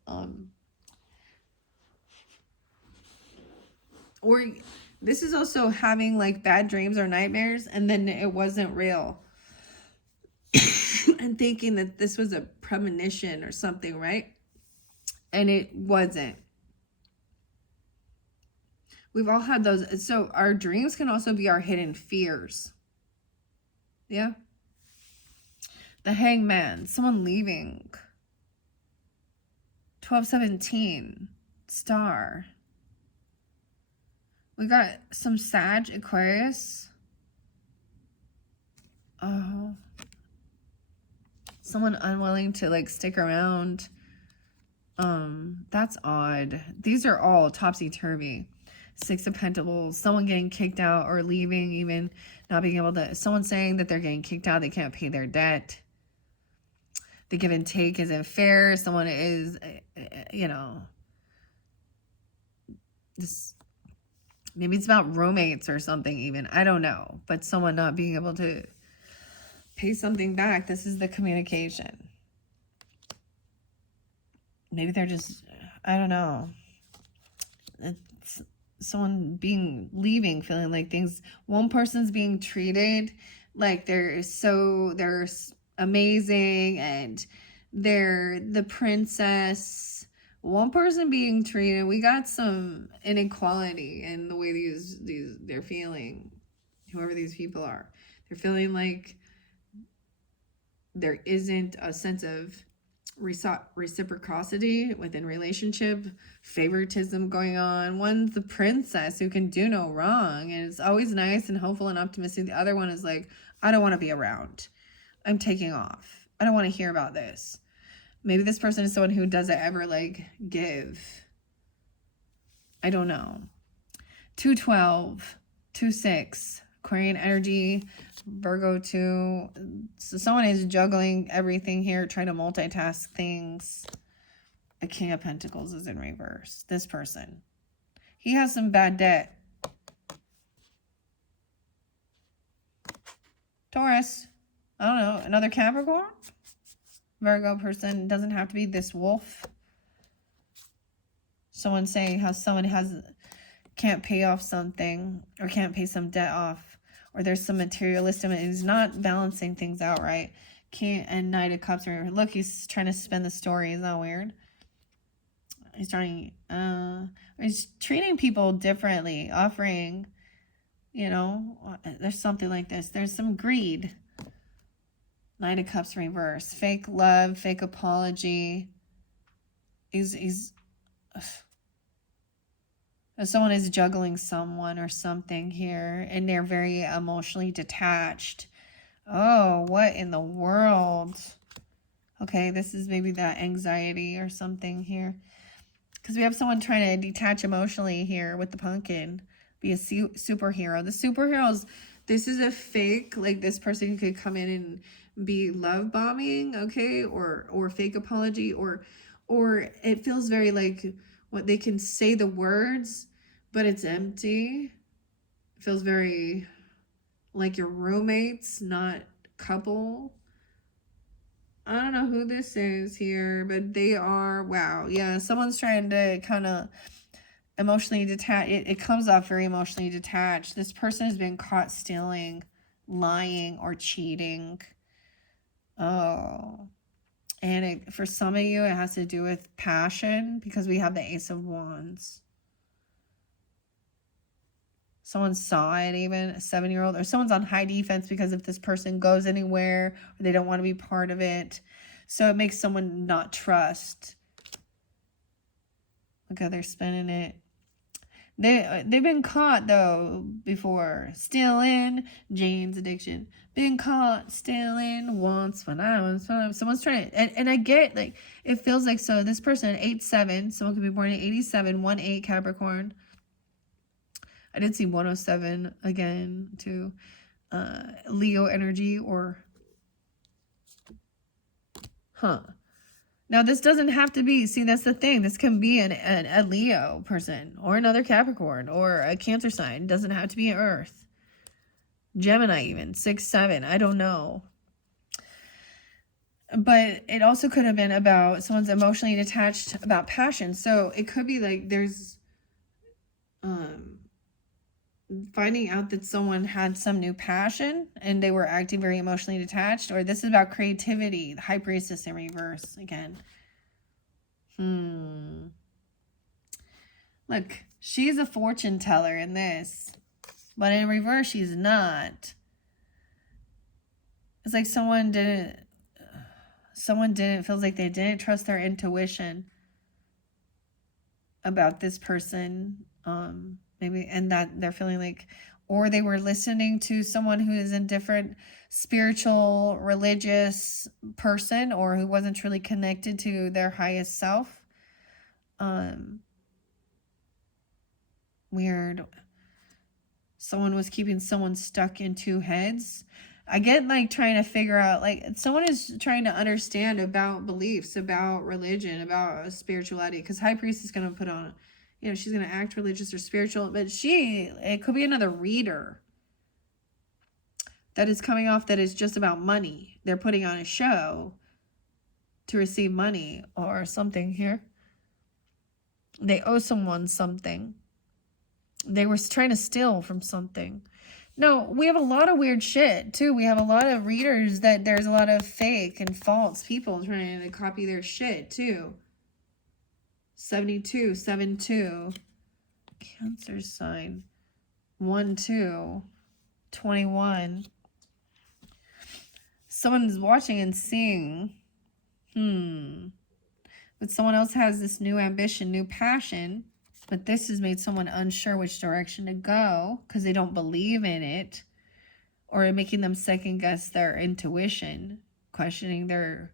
Or this is also having like bad dreams or nightmares, and then it wasn't real. And thinking that this was a premonition or something, right? And it wasn't. We've all had those. So our dreams can also be our hidden fears. Yeah. The Hangman. Someone leaving. 1217. Star. We got some Sag, Aquarius. Oh. Someone unwilling to like stick around. That's odd. These are all topsy-turvy. 6 of Pentacles. Someone getting kicked out or leaving, even not being able to. Someone saying that they're getting kicked out. They can't pay their debt. The give and take isn't fair. Someone is, this. Maybe it's about roommates or something even. I don't know. But someone not being able to pay something back. This is the communication. Maybe they're just, I don't know. It's someone leaving, feeling like one person's being treated like they're amazing and they're the princess. One person being treated, we got some inequality in the way they're feeling, whoever these people are. They're feeling like there isn't a sense of reciprocity within relationship, favoritism going on. One's the princess who can do no wrong and it's always nice and hopeful and optimistic. The other one is like, I don't want to be around. I'm taking off. I don't want to hear about this. Maybe this person is someone who doesn't ever like give. I don't know. 212, 26, Aquarian energy, Virgo 2. So someone is juggling everything here, trying to multitask things. A King of Pentacles is in reverse. This person. He has some bad debt. Taurus. I don't know. Another Capricorn? Virgo person. Doesn't have to be this wolf. Someone saying how someone can't pay off something or can't pay some debt off, or there's some materialism and he's not balancing things out right. And Knight of Cups. Look, he's trying to spin the story. Isn't that weird? He's trying, he's treating people differently, offering, you know, there's something like this. There's some greed. Knight of Cups reverse. Fake love, fake apology. He's someone is juggling someone or something here, and they're very emotionally detached. Oh, what in the world? Okay, this is maybe that anxiety or something here. Because we have someone trying to detach emotionally here with the pumpkin. Be a superhero. The superheroes, this is a fake, like this person could come in and be love bombing, okay? Or fake apology, or it feels very like what they can say the words, but it's empty. It feels very like your roommates, not couple. I don't know who this is here, but they are, wow. Yeah, someone's trying to kind of emotionally detach. It comes off very emotionally detached. This person has been caught stealing, lying, or cheating. Oh. And for some of you, it has to do with passion because we have the Ace of Wands. Someone saw it even, a 7-year-old, or someone's on high defense because if this person goes anywhere, or they don't want to be part of it. So it makes someone not trust. Look how they're spinning it. They've been caught, though, before. Stealing, Jane's addiction. Been caught stealing once when I was 5. Someone's trying to, and I get, like, it feels like, so this person, 8-7, someone could be born in 87, 1-8 Capricorn. I did see 107 again, too. Leo energy or... Huh. Now, this doesn't have to be... See, that's the thing. This can be a Leo person or another Capricorn or a Cancer sign. It doesn't have to be Earth. Gemini even. 6-7. I don't know. But it also could have been about someone's emotionally detached about passion. So it could be like there's... finding out that someone had some new passion and they were acting very emotionally detached, or this is about creativity. The High Priestess in reverse again. Look, she's a fortune teller in this, but in reverse she's not. It's like someone didn't, feels like they didn't trust their intuition about this person. Maybe, and that they're feeling like, or they were listening to someone who is a different spiritual, religious person, or who wasn't truly connected to their highest self. Weird. Someone was keeping someone stuck in two heads. I get like trying to figure out, like someone is trying to understand about beliefs, about religion, about spirituality, because High Priest is going to put on, you know, she's going to act religious or spiritual, but it could be another reader that is coming off that is just about money. They're putting on a show to receive money or something here. They owe someone something. They were trying to steal from something. No, we have a lot of weird shit, too. We have a lot of readers that there's a lot of fake and false people trying to copy their shit, too. 72, 7-2. Cancer sign. 1-2. 21. Someone's watching and seeing. But someone else has this new ambition, new passion, but this has made someone unsure which direction to go because they don't believe in it, or making them second guess their intuition, questioning their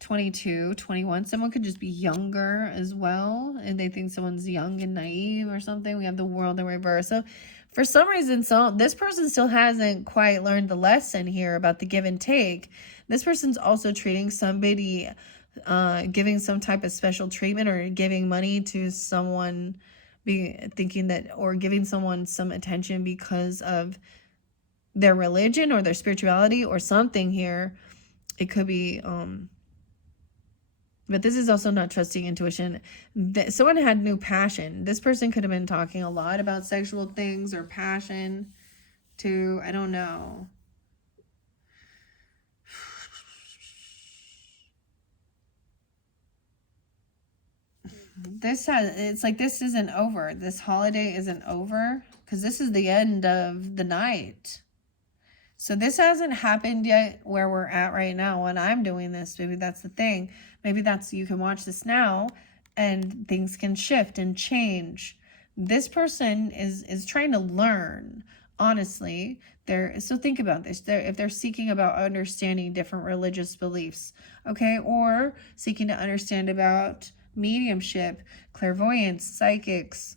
22, 21. Someone could just be younger as well, and they think someone's young and naive or something. We have the world in reverse. So for some reason, this person still hasn't quite learned the lesson here about the give and take. This person's also treating somebody, giving some type of special treatment or giving money to someone, thinking that, or giving someone some attention because of their religion or their spirituality or something here. It could be, but this is also not trusting intuition. Someone had new passion. This person could have been talking a lot about sexual things or passion to, I don't know. It's like this isn't over. This holiday isn't over because this is the end of the night. So this hasn't happened yet where we're at right now when I'm doing this. Maybe that's the thing. Maybe that's, you can watch this now and things can shift and change. This person is trying to learn, honestly. So think about this. If they're seeking about understanding different religious beliefs, okay, or seeking to understand about mediumship, clairvoyance, psychics,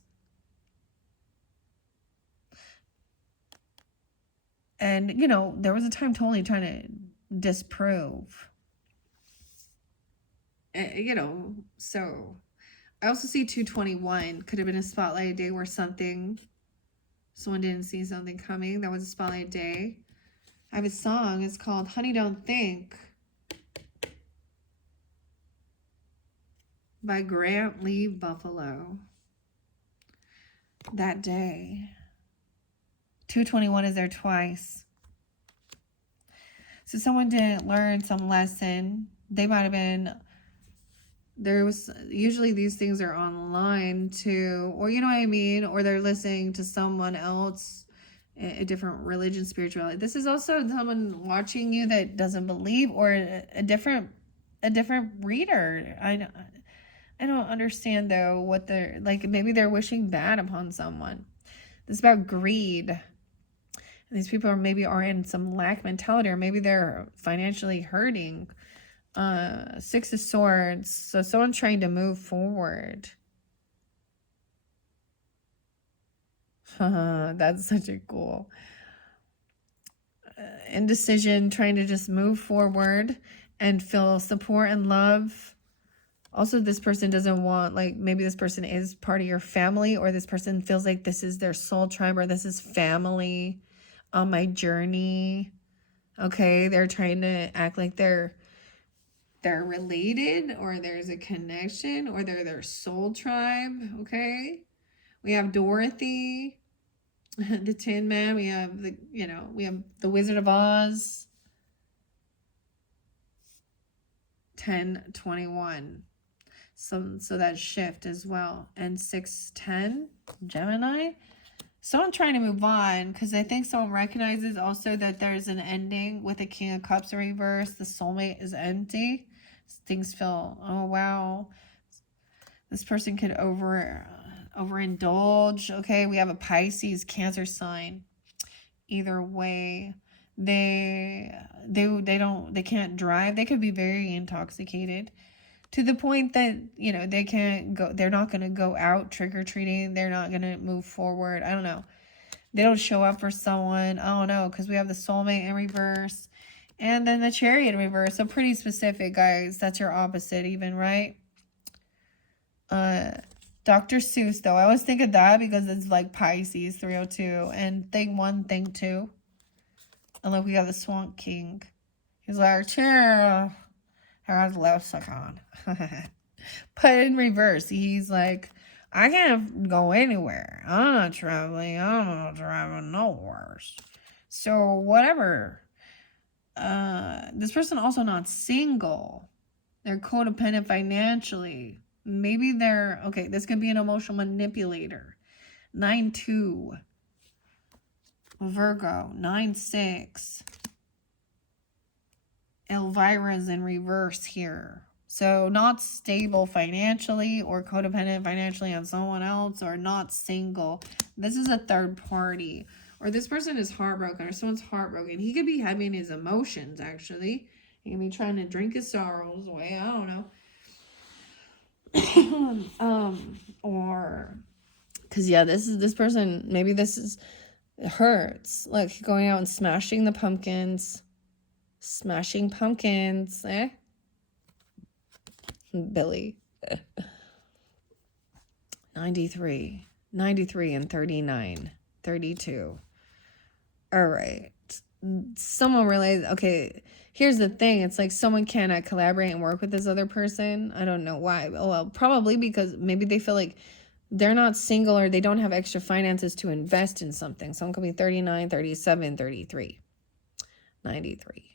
and there was a time totally trying to disprove, so I also see 221 could have been a spotlight day where someone didn't see something coming. That was a spotlight day. I have a song, it's called Honey Don't Think by Grant Lee Buffalo. That day 221 is there twice. So someone didn't learn some lesson. They might have been, usually these things are online too, or you know what I mean, or they're listening to someone else, a different religion, spirituality. This is also someone watching you that doesn't believe, or a different reader. I don't understand though what they're like. Maybe they're wishing bad upon someone. This is about greed. These people are in some lack mentality, or maybe they're financially hurting. 6 of Swords. So someone's trying to move forward. That's such a cool indecision, trying to just move forward and feel support and love. Also, this person doesn't want, like, maybe this person is part of your family, or this person feels like this is their soul tribe, or this is family on my journey. Okay, they're trying to act like they're related, or there's a connection, or they're their soul tribe. Okay, we have Dorothy, the Tin Man. We have we have the Wizard of Oz. 1021. So that shift as well. And 610, Gemini. Someone trying to move on, because I think someone recognizes also that there's an ending with the King of Cups in reverse. The soulmate is empty. Things feel, oh wow, this person could overindulge. Okay, we have a Pisces, Cancer sign. Either way, they can't drive. They could be very intoxicated to the point that they can't go. They're not going to go out trick-or-treating. They're not going to move forward. I don't know. They don't show up for someone. I don't know, because we have the soulmate in reverse and then the Chariot in reverse. So pretty specific, guys. That's your opposite even, right? Dr. Seuss, though. I always think of that because it's like Pisces, 302. And thing 1, thing 2. And look, we got the Swamp King. He's like, cheer. Has lexicon. But in reverse, he's like, I can't go anywhere. I'm not traveling. I'm not driving nowhere. So whatever. This person also not single. They're codependent financially. Maybe they're, okay, this could be an emotional manipulator. 9-2. Virgo. 9-6. Elvira's in reverse here. So not stable financially or codependent financially on someone else, or not single. This is a third party. Or this person is heartbroken, or someone's heartbroken. He could be having his emotions, actually. He can be trying to drink his sorrows away. I don't know. Or, because yeah, this person, maybe this is, it hurts. Like going out and smashing the pumpkins. Smashing pumpkins, eh? Billy. 93 and 39, 32. All right. Someone realized, okay, here's the thing. It's like someone cannot collaborate and work with this other person. I don't know why. Well, probably because maybe they feel like they're not single, or they don't have extra finances to invest in something. Someone could be 39, 37, 33, 93.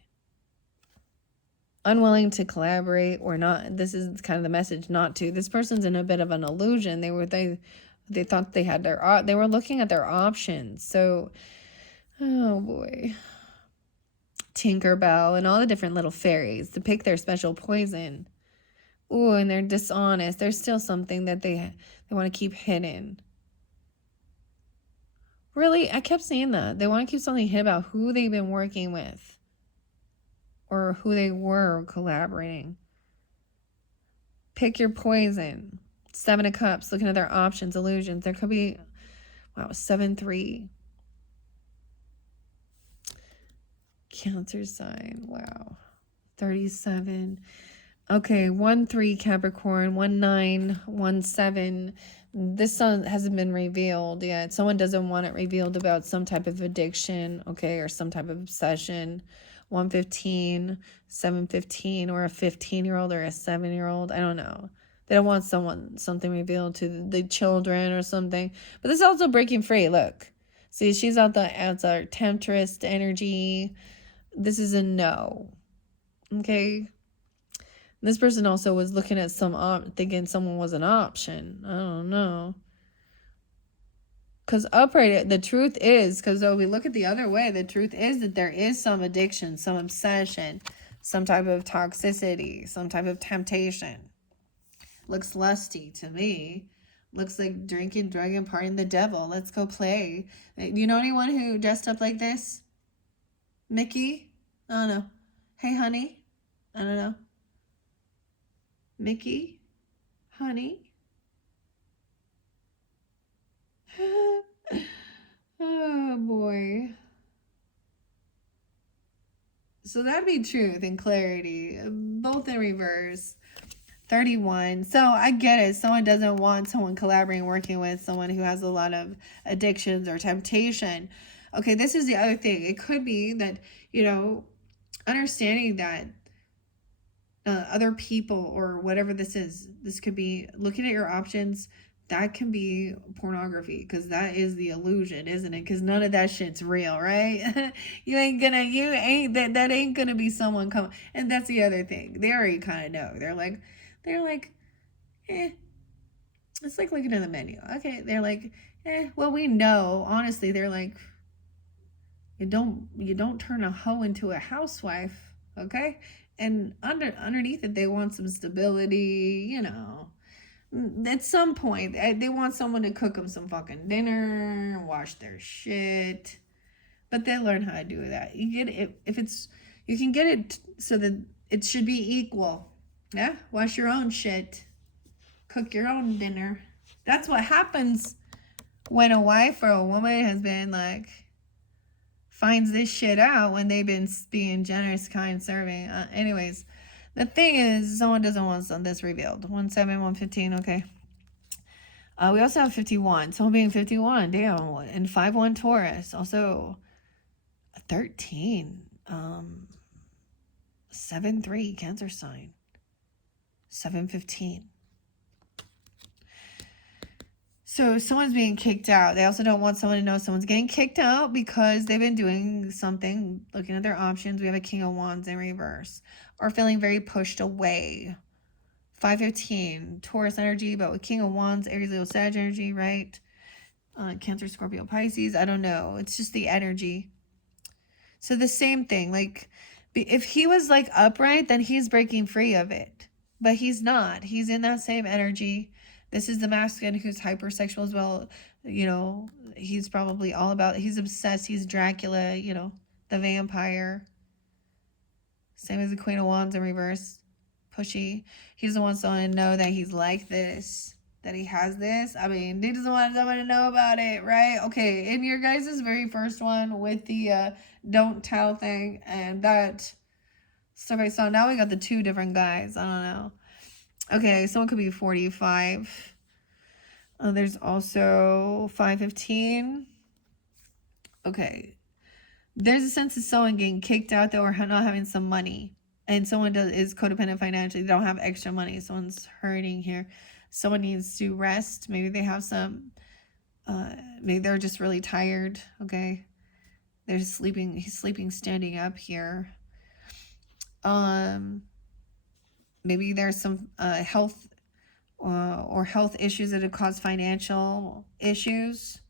Unwilling to collaborate, or not. This is kind of the message, not to. This person's in a bit of an illusion. They thought they had they were looking at their options. So, oh boy. Tinkerbell and all the different little fairies to pick their special poison. Ooh, and they're dishonest. There's still something that they want to keep hidden. Really, I kept saying that. They want to keep something hidden about who they've been working with, or who they were collaborating. Pick your poison. 7 of Cups, looking at their options, illusions. There could be, wow, 7-3. Cancer sign, wow. 37. Okay, 1-3 Capricorn, 1-9, 1-7. This one hasn't been revealed yet. Someone doesn't want it revealed about some type of addiction, okay, or some type of obsession. 1-15, 7-15, or a 15-year-old or a 7-year-old. I don't know. They don't want something revealed to the children or something. But this is also breaking free. Look. See, she's out as our temptress energy. This is a no. Okay? This person also was looking at thinking someone was an option. I don't know. Because upright, the truth is, because though we look at the other way, the truth is that there is some addiction, some obsession, some type of toxicity, some type of temptation. Looks lusty to me. Looks like drinking, drugging, partying, the devil. Let's go play. You know anyone who dressed up like this? Mickey? I don't know. Hey, honey? I don't know. Mickey? Honey? Oh, boy. So that'd be truth and clarity, both in reverse. 31. So I get it. Someone doesn't want someone collaborating, working with someone who has a lot of addictions or temptation. Okay, this is the other thing. It could be that, understanding that other people or whatever this is, this could be looking at your options. That can be pornography, because that is the illusion, isn't it? Because none of that shit's real, right? That ain't gonna be someone come. And that's the other thing. They already kind of know. They're like, it's like looking at the menu. Okay, they're like, well, we know. Honestly, they're like, you don't turn a hoe into a housewife, okay? And underneath it, they want some stability, At some point, they want someone to cook them some fucking dinner, wash their shit. But they learn how to do that. You get it you can get it so that it should be equal. Yeah, wash your own shit. Cook your own dinner. That's what happens when a wife or a woman has been like, finds this shit out when they've been being generous, kind, serving. Anyways, the thing is, someone doesn't want this revealed. 1-7, 1-15, okay. We also have 51. Someone being 51, damn. And 5-1 Taurus. Also 13. 7-3 Cancer sign. 7-15. So someone's being kicked out. They also don't want someone to know someone's getting kicked out because they've been doing something, looking at their options. We have a King of Wands in reverse. Or feeling very pushed away. 5-15, Taurus energy, but with King of Wands, Aries, Leo, Sag energy, right? Cancer, Scorpio, Pisces. I don't know. It's just the energy. So the same thing, like If he was like upright, then he's breaking free of it. But he's not. He's in that same energy. This is the masculine who's hypersexual as well. You know, he's probably all about, he's obsessed. He's Dracula, you know, the vampire. Same as the Queen of Wands in reverse. Pushy. He doesn't want someone to know that he's like this, that he has this. I mean, he doesn't want someone to know about it, right? Okay, in your guys' very first one with the don't tell thing and that stuff I saw. Now we got the two different guys. I don't know. Okay, someone could be 45. There's also 515. Okay. There's a sense of someone getting kicked out though, or not having some money. And someone is codependent financially. They don't have extra money. Someone's hurting here. Someone needs to rest. Maybe they have some, maybe they're just really tired. Okay. They're sleeping. He's sleeping standing up here. Maybe there's some health or health issues that have caused financial issues,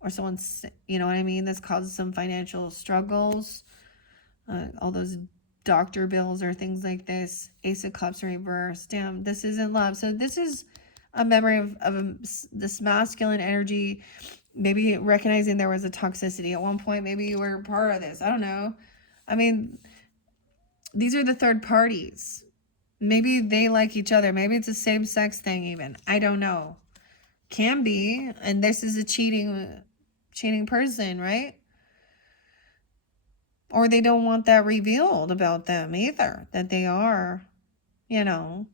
or someone's, you know what I mean, this causes some financial struggles, all those doctor bills or things like this. Ace of Cups reversed. Damn, this isn't love. So this is a memory of this masculine energy, maybe recognizing there was a toxicity at one point. Maybe you were part of this. I don't know. I mean, these are the third parties. Maybe they like each other. Maybe it's a same-sex thing even. I don't know. Can be. And this is a cheating person, right? Or they don't want that revealed about them either. That they are, you know.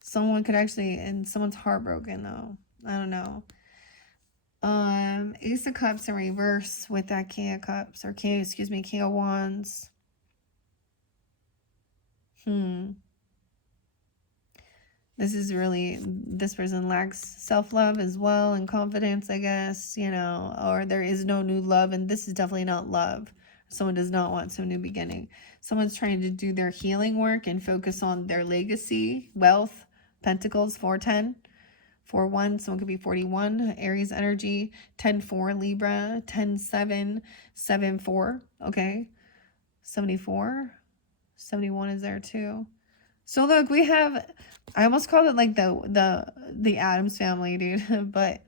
Someone could actually, and someone's heartbroken though. I don't know. Ace of Cups in reverse with that King of Cups, or King of Wands. This is really, this person lacks self-love as well and confidence, I guess, you know, or there is no new love, and this is definitely not love. Someone does not want some new beginning. Someone's trying to do their healing work and focus on their legacy, wealth, Pentacles, 410. 4-1, someone could be 41, Aries energy, 10-4, Libra, 10-7, 7-4, okay, 74, 71 is there too. So look, we have, I almost called it like the Addams family, dude, but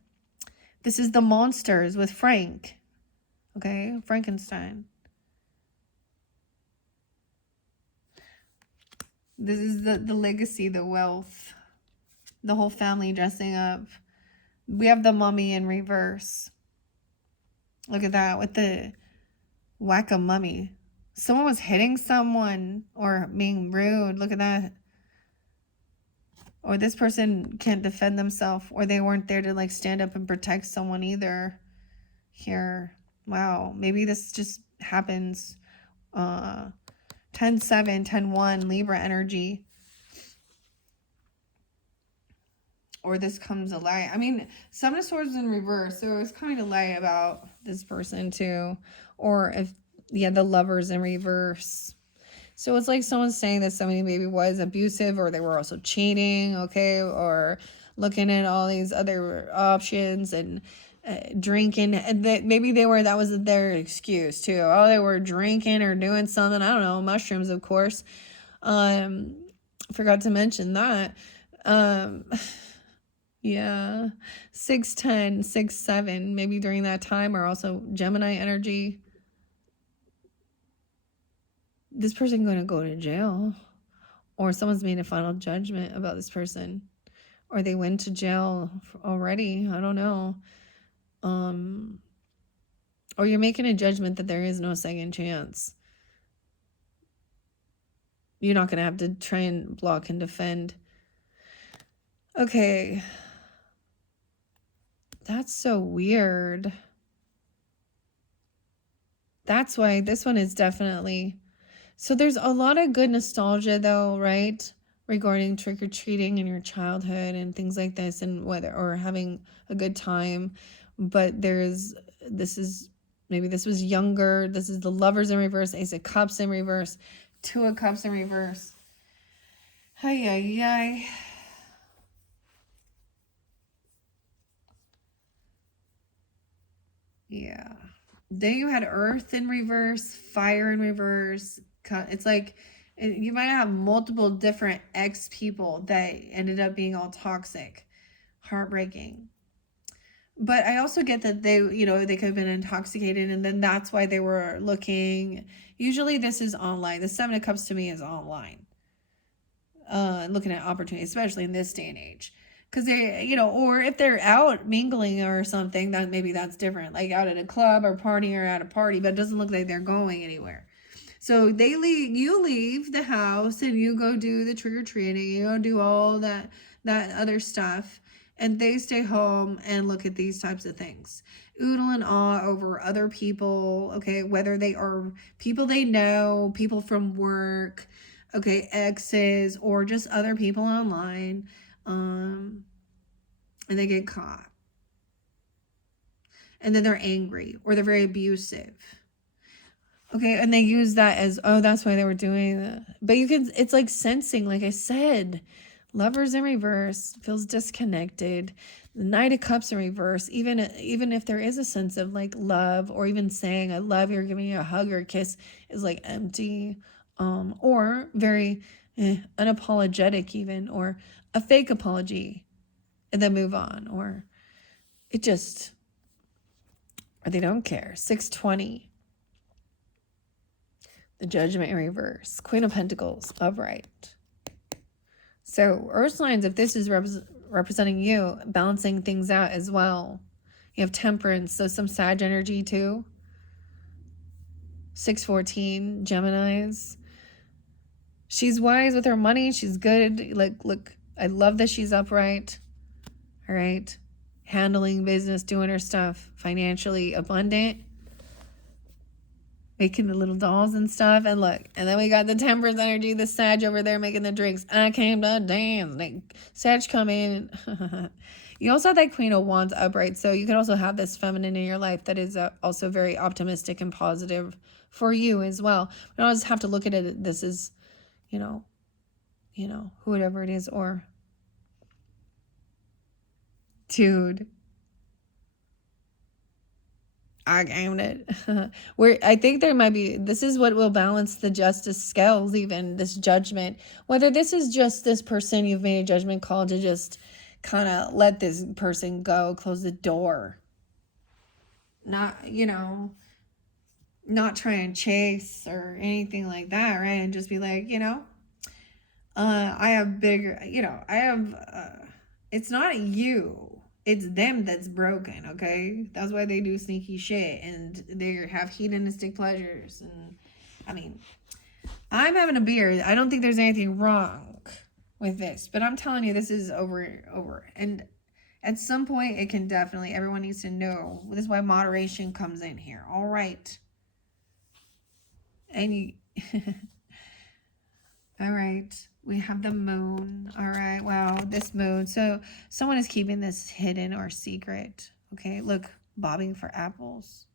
this is the monsters with Frank, okay, Frankenstein. This is the legacy, the wealth, the whole family dressing up. We have the mummy in reverse. Look at that with the whack-a-mummy. Someone was hitting someone or being rude. Look at that. Or this person can't defend themselves, or they weren't there to like stand up and protect someone either. Here. Wow. Maybe this just happens. 10-7, 10-1, Libra energy. Or this comes to light. I mean, Seven of Swords in reverse, so it's kind of light about this person too. Or if, yeah, the Lovers in reverse. So it's like someone's saying that somebody maybe was abusive, or they were also cheating, okay? Or looking at all these other options and drinking. And maybe that was their excuse too. Oh, they were drinking or doing something. I don't know, mushrooms, of course. Forgot to mention that. Yeah, 6-10, 6-7, maybe during that time, or also Gemini energy. This person going to go to jail, or someone's made a final judgment about this person, or they went to jail already. I don't know. Or you're making a judgment that there is no second chance. You're not going to have to try and block and defend. Okay. That's so weird. That's why this one is definitely... So there's a lot of good nostalgia though, right? Regarding trick-or-treating in your childhood and things like this, and whether, or having a good time. But maybe this was younger. This is the Lovers in reverse, Ace of Cups in reverse, Two of Cups in reverse. Ay, ay, ay. Yeah. Then you had Earth in reverse, Fire in reverse. It's like you might have multiple different ex people that ended up being all toxic, heartbreaking. But I also get that they, they could have been intoxicated, and then that's why they were looking. Usually, this is online. The Seven of Cups to me is online. Looking at opportunities, especially in this day and age. Because they, or if they're out mingling or something, that maybe that's different. Like out at a club or party or at a party, but it doesn't look like they're going anywhere. So they leave, you leave the house and you go do the trick or treating, you go do all that other stuff, and they stay home and look at these types of things. Oodle and awe over other people, okay, whether they are people they know, people from work, okay, exes, or just other people online, and they get caught. And then they're angry or they're very abusive. Okay, and they use that as, oh, that's why they were doing that. But you can, it's like sensing, like I said, Lovers in reverse, feels disconnected. The Knight of Cups in reverse, even if there is a sense of like love, or even saying I love you or giving you a hug or a kiss, is like empty, or very unapologetic even, or a fake apology and then move on, or it just, or they don't care. 620. The Judgment in reverse. Queen of Pentacles, upright. So earth signs, if this is representing you, balancing things out as well. You have Temperance, so some Sag energy too. 614, Geminis. She's wise with her money. She's good. Like, look, I love that she's upright. All right. Handling business, doing her stuff. Financially abundant. Making the little dolls and stuff. And look, and then we got the Temperance energy, the Sag over there making the drinks. I came to dance. Like, Sag come in. You also have that Queen of Wands upright. So you could also have this feminine in your life that is also very optimistic and positive for you as well. We don't just have to look at it. This is, whoever it is, or dude. I gamed it. Where I think there might be, this is what will balance the justice scales, even this judgment. Whether this is just this person you've made a judgment call to just kind of let this person go, close the door. Not, not try and chase or anything like that, right? And just be like, I have bigger, it's not you. It's them that's broken, okay? That's why they do sneaky shit and they have hedonistic pleasures. And I mean, I'm having a beer. I don't think there's anything wrong with this, but I'm telling you, this is over. And at some point, it can definitely, everyone needs to know. This is why moderation comes in here. All right. And you, all right. We have the moon. All right. Wow. This moon. So someone is keeping this hidden or secret. Okay. Look, bobbing for apples.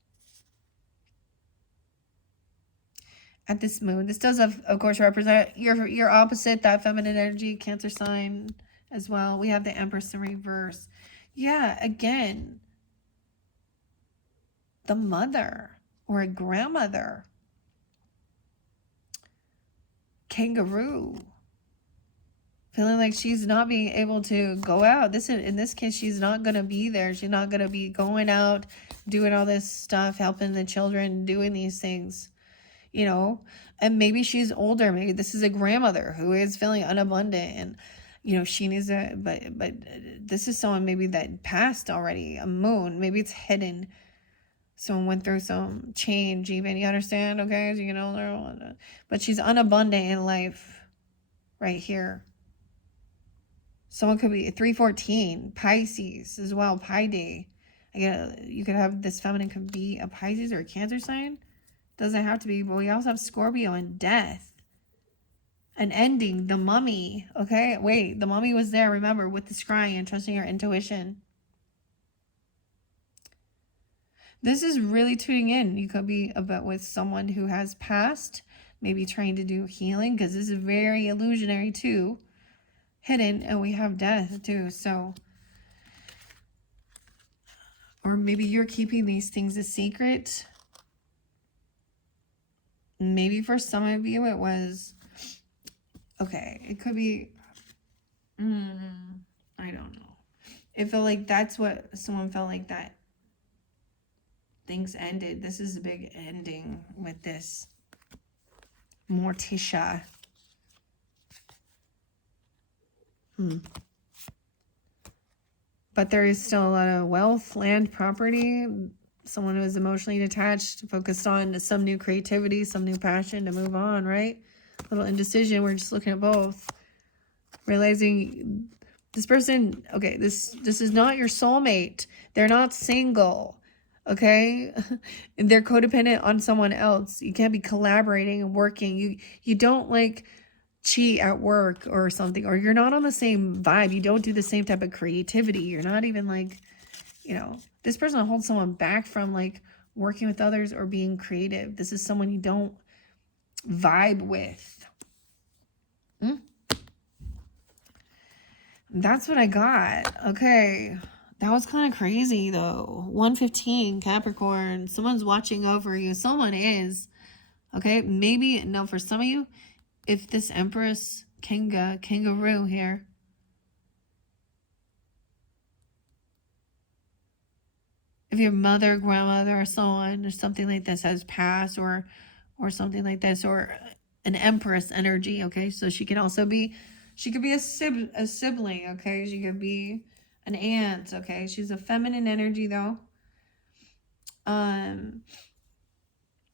At this moon. This does, of course, represent your opposite, that feminine energy, Cancer sign as well. We have the Empress in reverse. Yeah. Again, the mother or a grandmother. Kangaroo. Feeling like she's not being able to go out. In this case, she's not going to be there. She's not going to be going out, doing all this stuff, helping the children, doing these things, And maybe she's older. Maybe this is a grandmother who is feeling unabundant, and, she needs but this is someone maybe that passed already, a moon. Maybe it's hidden. Someone went through some change even, you understand? Okay, so but she's unabundant in life right here. Someone could be 314, Pisces as well, Pi Day. You could have this feminine could be a Pisces or a Cancer sign. Doesn't have to be, but we also have Scorpio and death. An ending, the Mummy. Okay, wait, the Mummy was there, remember, with the scrying and trusting your intuition. This is really tuning in. You could be with someone who has passed, maybe trying to do healing, because this is very illusionary too. Hidden, and we have death too. So Or maybe you're keeping these things a secret. Maybe for some of you it was, okay, it could be, I don't know. It felt like that's what someone felt like, that things ended. This is a big ending with this Morticia. But there is still a lot of wealth, land, property. Someone who is emotionally detached, focused on some new creativity, some new passion to move on, right? A little indecision. We're just looking at both. Realizing this person, okay, this is not your soulmate. They're not single, okay? They're codependent on someone else. You can't be collaborating and working. You don't like cheat at work or something, or you're not on the same vibe. You don't do the same type of creativity. You're not even like, this person holds someone back from like working with others or being creative. This is someone you don't vibe with. That's what I got. Okay. That was kind of crazy though. 115 Capricorn. Someone's watching over you. Someone is. Okay. Maybe, no, for some of you, if this Empress kangaroo here, if your mother, grandmother, or someone or something like this has passed, or something like this, or an Empress energy, okay? So she can also be, she could be a sibling, okay? She could be an aunt, okay? She's a feminine energy though.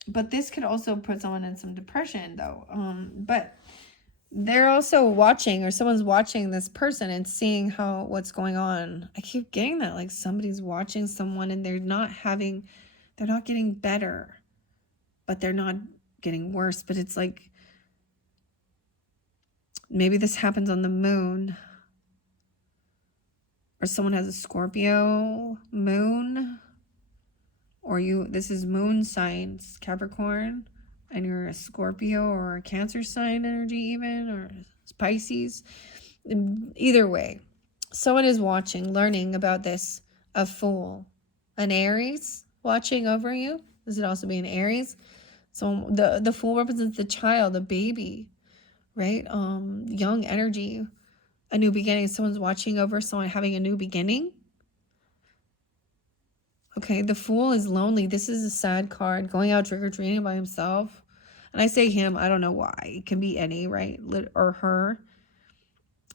But this could also put someone in some depression though. But they're also watching, or someone's watching this person and seeing what's going on. I keep getting that, like somebody's watching someone and they're not getting better, but they're not getting worse. But it's like, maybe this happens on the moon, or someone has a Scorpio moon, or this is moon signs, Capricorn, and you're a Scorpio or a Cancer sign energy even, or Pisces. Either way, someone is watching, learning about this. A Fool, an Aries watching over you. This would also be an Aries. So the Fool represents the child, the baby, right? Young energy, a new beginning. Someone's watching over someone having a new beginning. Okay, the Fool is lonely. This is a sad card. Going out trick-or-treating by himself. And I say him, I don't know why. It can be any, right? Or her.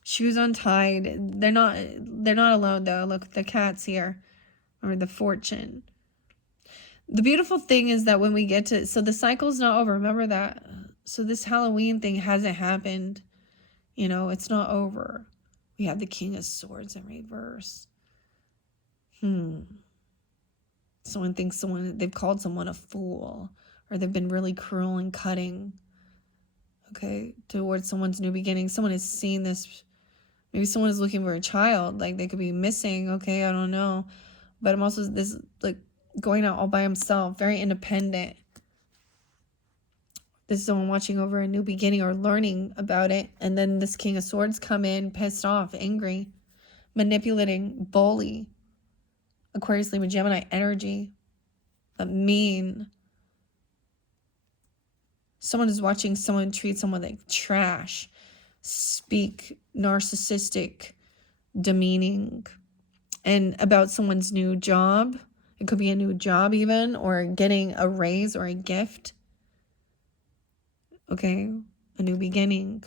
Shoes untied. They're not alone though. Look, the cat's here. Or the Fortune. The beautiful thing is that when we get to, so the cycle's not over. Remember that. So this Halloween thing hasn't happened. It's not over. We have the King of Swords in reverse. Someone thinks they've called someone a fool, or they've been really cruel and cutting, okay, towards someone's new beginning. Someone has seen this. Maybe someone is looking for a child, like they could be missing, okay, I don't know. But I'm also this, like, going out all by himself, very independent. This is someone watching over a new beginning or learning about it. And then this King of Swords come in, pissed off, angry, manipulating, bully. Aquarius, Libra, Gemini energy. But mean. Someone is watching someone treat someone like trash. Speak narcissistic, demeaning. And about someone's new job. It could be a new job even, or getting a raise or a gift. Okay, a new beginning,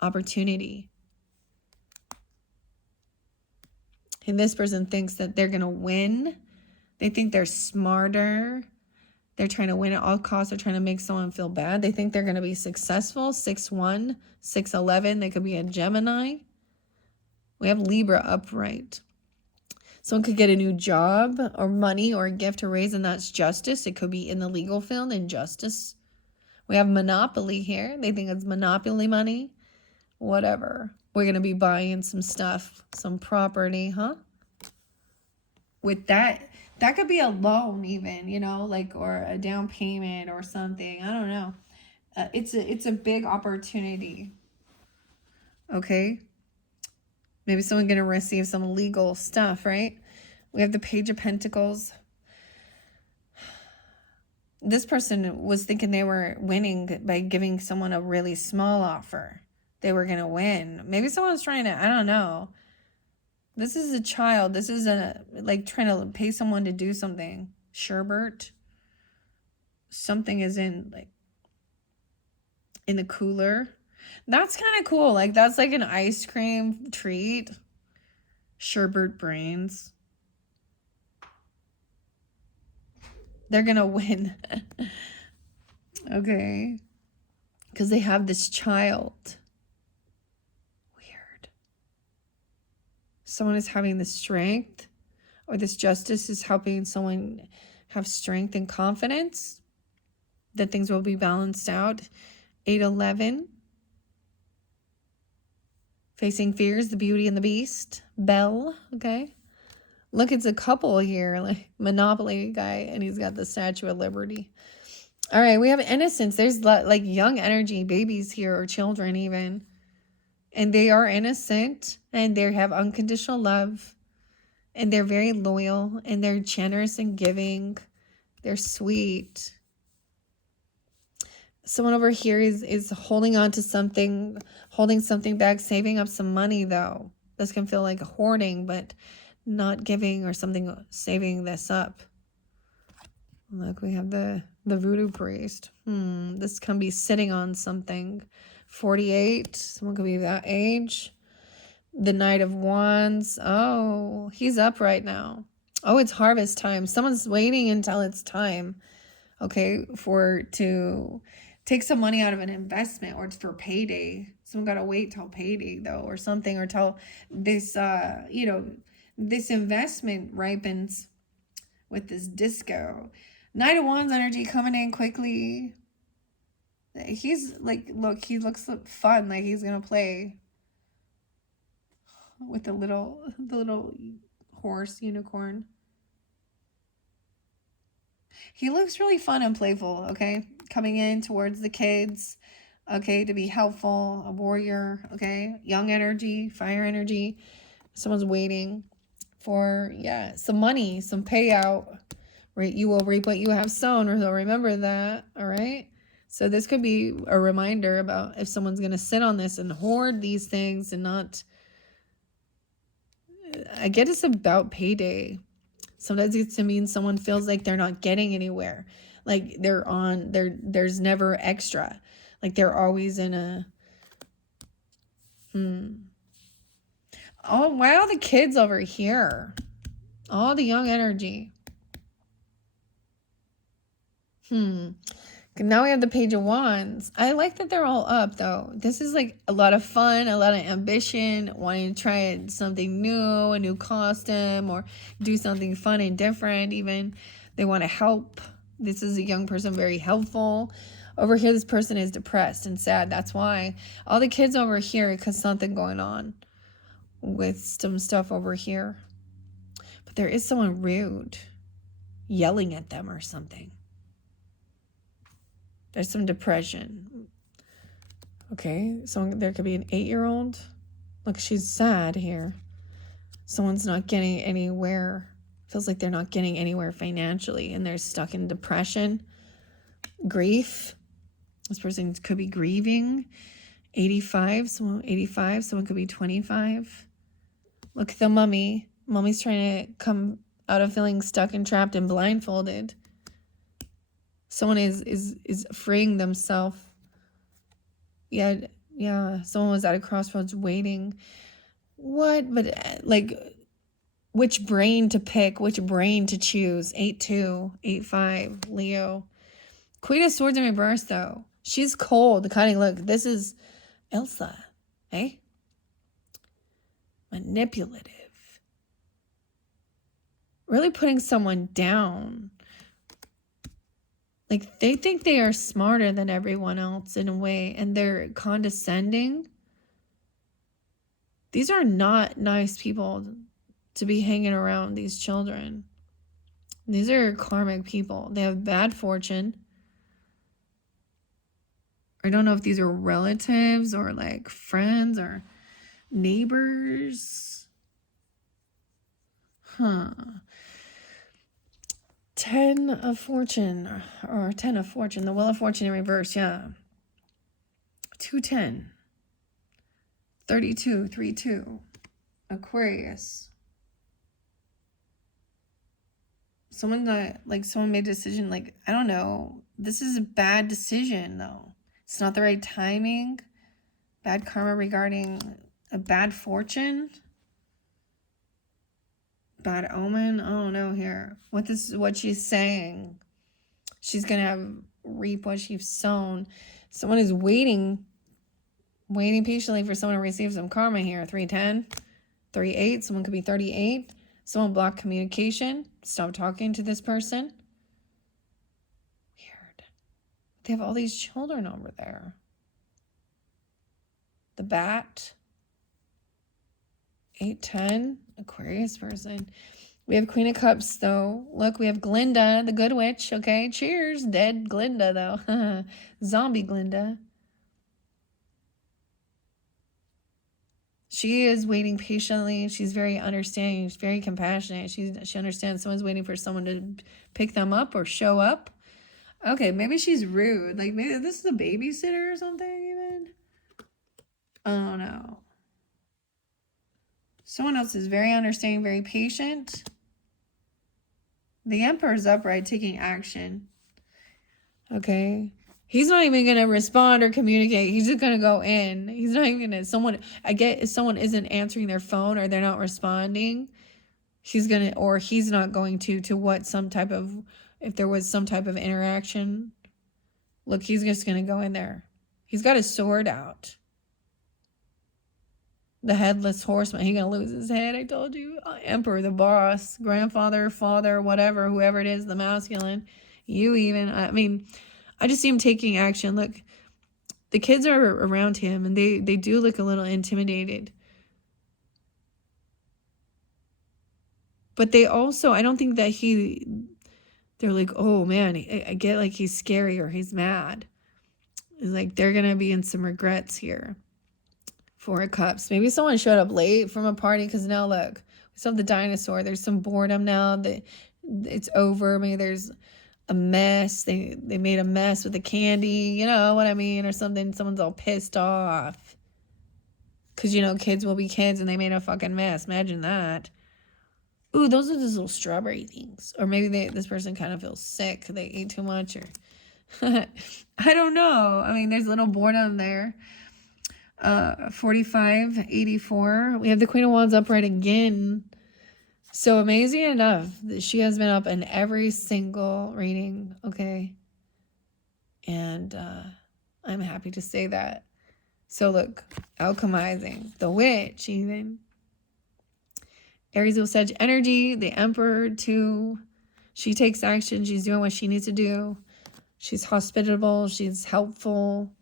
opportunity. And this person thinks that they're going to win. They think they're smarter. They're trying to win at all costs. They're trying to make someone feel bad. They think they're going to be successful. 6-1, 6-11. They could be a Gemini. We have Libra upright. Someone could get a new job or money or a gift or raise, and that's justice. It could be in the legal field, injustice. We have Monopoly here. They think it's Monopoly money. Whatever. We're going to be buying some stuff, some property, huh? With that could be a loan even, like, or a down payment or something. I don't know. It's a big opportunity. Okay. Maybe someone going to receive some legal stuff, right? We have the Page of Pentacles. This person was thinking they were winning by giving someone a really small offer. They were going to win. Maybe someone's trying to, I don't know. This is a child. This is like trying to pay someone to do something. Sherbert. Something is in the cooler. That's kind of cool. Like that's like an ice cream treat. Sherbert brains. They're going to win. Okay. Because they have this child. Weird. Someone is having the strength, or this justice is helping someone have strength and confidence that things will be balanced out. 8-11. Facing fears, the beauty and the beast. Belle. Okay. Look, it's a couple here, like Monopoly guy, and he's got the Statue of Liberty. All right, we have innocence. There's like young energy, babies here, or children even. And they are innocent, and they have unconditional love, and they're very loyal, and they're generous and giving. They're sweet. Someone over here is holding on to something, holding something back, saving up some money, though. This can feel like hoarding, but not giving or something, saving this up. Look, we have the voodoo priest. This can be sitting on something. 48, someone could be that age. The Knight of Wands. Oh, he's up right now. Oh, it's harvest time. Someone's waiting until it's time, okay, to take some money out of an investment, or it's for payday. Someone got to wait till payday, though, or something, or till this, this investment ripens with this disco. Knight of Wands energy coming in quickly. He's like, look, he looks fun, like he's gonna play with the little horse unicorn. He looks really fun and playful, okay? Coming in towards the kids, okay, to be helpful, a warrior, okay? Young energy, fire energy. Someone's waiting for, some money, some payout, right? You will reap what you have sown, or they'll remember that, all right? So this could be a reminder about if someone's going to sit on this and hoard these things and not, I get it's about payday. Sometimes it's to mean someone feels like they're not getting anywhere. Like there's never extra. Like they're always in a, Oh, wow, the kids over here. All the young energy. Now we have the Page of Wands. I like that they're all up, though. This is like a lot of fun, a lot of ambition, wanting to try something new, a new costume, or do something fun and different even. They want to help. This is a young person, very helpful. Over here, this person is depressed and sad. That's why. All the kids over here, because something going on with some stuff over here. But there is someone rude, yelling at them or something. There's some depression. Okay, so there could be an 8-year-old. Look, she's sad here. Someone's not getting anywhere. Feels like they're not getting anywhere financially, and they're stuck in depression. Grief. This person could be grieving. 85, someone could be 25. Look at the mummy. Mummy's trying to come out of feeling stuck and trapped and blindfolded. Someone is freeing themselves. Yeah. Someone was at a crossroads waiting. What? But like, which brain to pick? Which brain to choose? 8-2, 8-5, Leo. Queen of Swords in reverse, though. She's cold. Cutting. Look, this is Elsa. Hey? Manipulative. Really putting someone down. Like, they think they are smarter than everyone else in a way, and they're condescending. These are not nice people to be hanging around these children. These are karmic people. They have bad fortune. I don't know if these are relatives or like friends or neighbors. 10 of Fortune, or 10 of Fortune, the Wheel of Fortune in reverse, yeah. 210. 32, 32. Aquarius. Someone made a decision, like, I don't know. This is a bad decision, though. It's not the right timing. Bad karma regarding a bad fortune. Bad omen. I don't know here. What she's saying. She's gonna reap what she's sown. Someone is waiting patiently for someone to receive some karma here. 310, 38. Someone could be 38. Someone blocked communication. Stop talking to this person. Weird. They have all these children over there. The bat. 810. Aquarius person. We have Queen of Cups, though. Look, we have Glinda, the good witch. Okay, cheers. Dead Glinda, though. Zombie Glinda. She is waiting patiently. She's very understanding. She's very compassionate. She understands someone's waiting for someone to pick them up or show up. Okay, maybe she's rude. Like, maybe this is a babysitter or something, even. I don't know. Someone else is very understanding, very patient. The Emperor's upright, taking action. Okay. He's not even going to respond or communicate. He's just going to go in. He's not even going to... if someone isn't answering their phone or they're not responding, he's not going to if there was some type of interaction. Look, he's just going to go in there. He's got his sword out. The headless horseman. He's going to lose his head, I told you. Emperor, the boss, grandfather, father, whatever, whoever it is, the masculine. You even. I mean... I just see him taking action. Look, the kids are around him, and they do look a little intimidated. But they also, I don't think that they're like, oh man, I get like he's scary or he's mad. It's like they're going to be in some regrets here. 4 of Cups. Maybe someone showed up late from a party because now look, we still have the dinosaur. There's some boredom now that it's over. Maybe there's a mess. They made a mess with the candy, you know what I mean, or something. Someone's all pissed off because kids will be kids and they made a fucking mess. Imagine that. Ooh, those are those little strawberry things. Or maybe this person kind of feels sick. They ate too much, or I don't know. I mean, there's a little boredom there. 45, 84. We have the Queen of Wands upright again. So amazing enough that she has been up in every single reading, okay? And I'm happy to say that. So look, alchemizing, the witch even. Aries will Sag energy, the Emperor too. She takes action, she's doing what she needs to do. She's hospitable, she's helpful,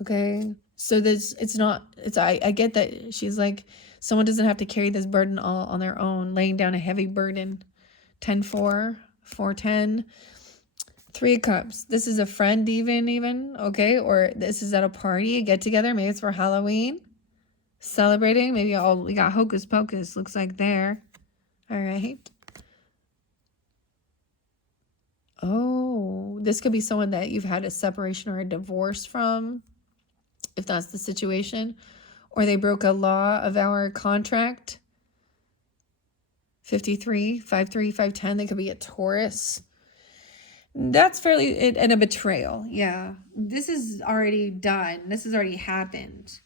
okay? So I get that she's like, someone doesn't have to carry this burden all on their own, laying down a heavy burden. 10-4, 4-10. 3 of Cups. This is a friend even, okay? Or this is at a party, a get-together. Maybe it's for Halloween. Celebrating. Maybe we got Hocus Pocus, looks like there. All right. Oh, this could be someone that you've had a separation or a divorce from, if that's the situation. Or they broke a law of our contract. 53, 53, 510. They could be a Taurus. That's fairly... and a betrayal. Yeah. This is already done. This has already happened.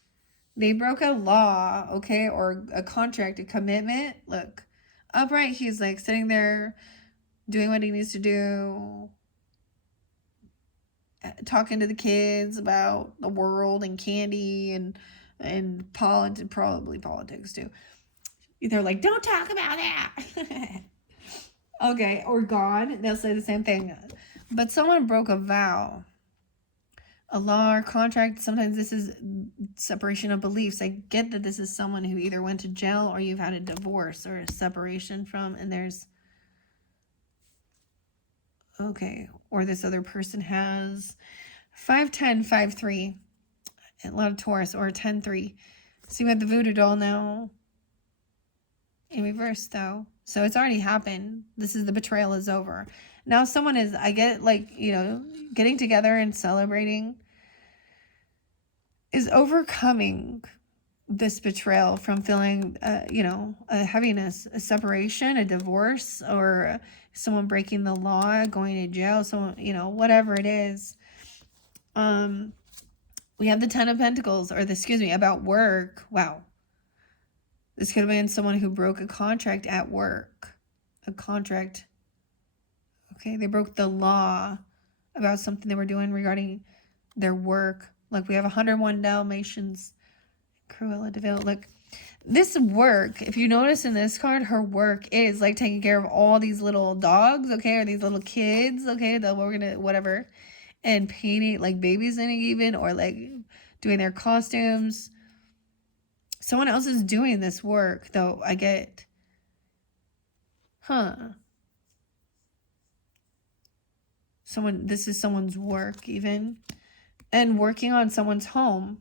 They broke a law, okay? Or a contract, a commitment. Look. Upright, he's like sitting there doing what he needs to do. Talking to the kids about the world and candy and politics, probably politics too. They're like, don't talk about that. Okay, or God, they'll say the same thing. But someone broke a vow, a law or contract. Sometimes this is separation of beliefs. I get that this is someone who either went to jail or you've had a divorce or a separation from, and there's, okay, or this other person has 5-10, 5-3. A lot of Taurus, or 10-3. So you have the voodoo doll now. In reverse, though. So it's already happened. This is the betrayal is over. Now someone is, I get like, you know, getting together and celebrating is overcoming this betrayal from feeling, you know, a heaviness, a separation, a divorce, or someone breaking the law, going to jail, someone, you know, whatever it is. We have the 10 of Pentacles, or about work. Wow. This could have been someone who broke a contract at work. A contract. Okay, they broke the law about something they were doing regarding their work. Like we have 101 Dalmatians. Cruella de Vil. Look, this work, if you notice in this card, her work is like taking care of all these little dogs, okay, or these little kids, okay, that we're gonna, whatever, and painting, like babysitting even, or like doing their costumes. Someone else is doing this work, though, I get. This is someone's work, even. And working on someone's home.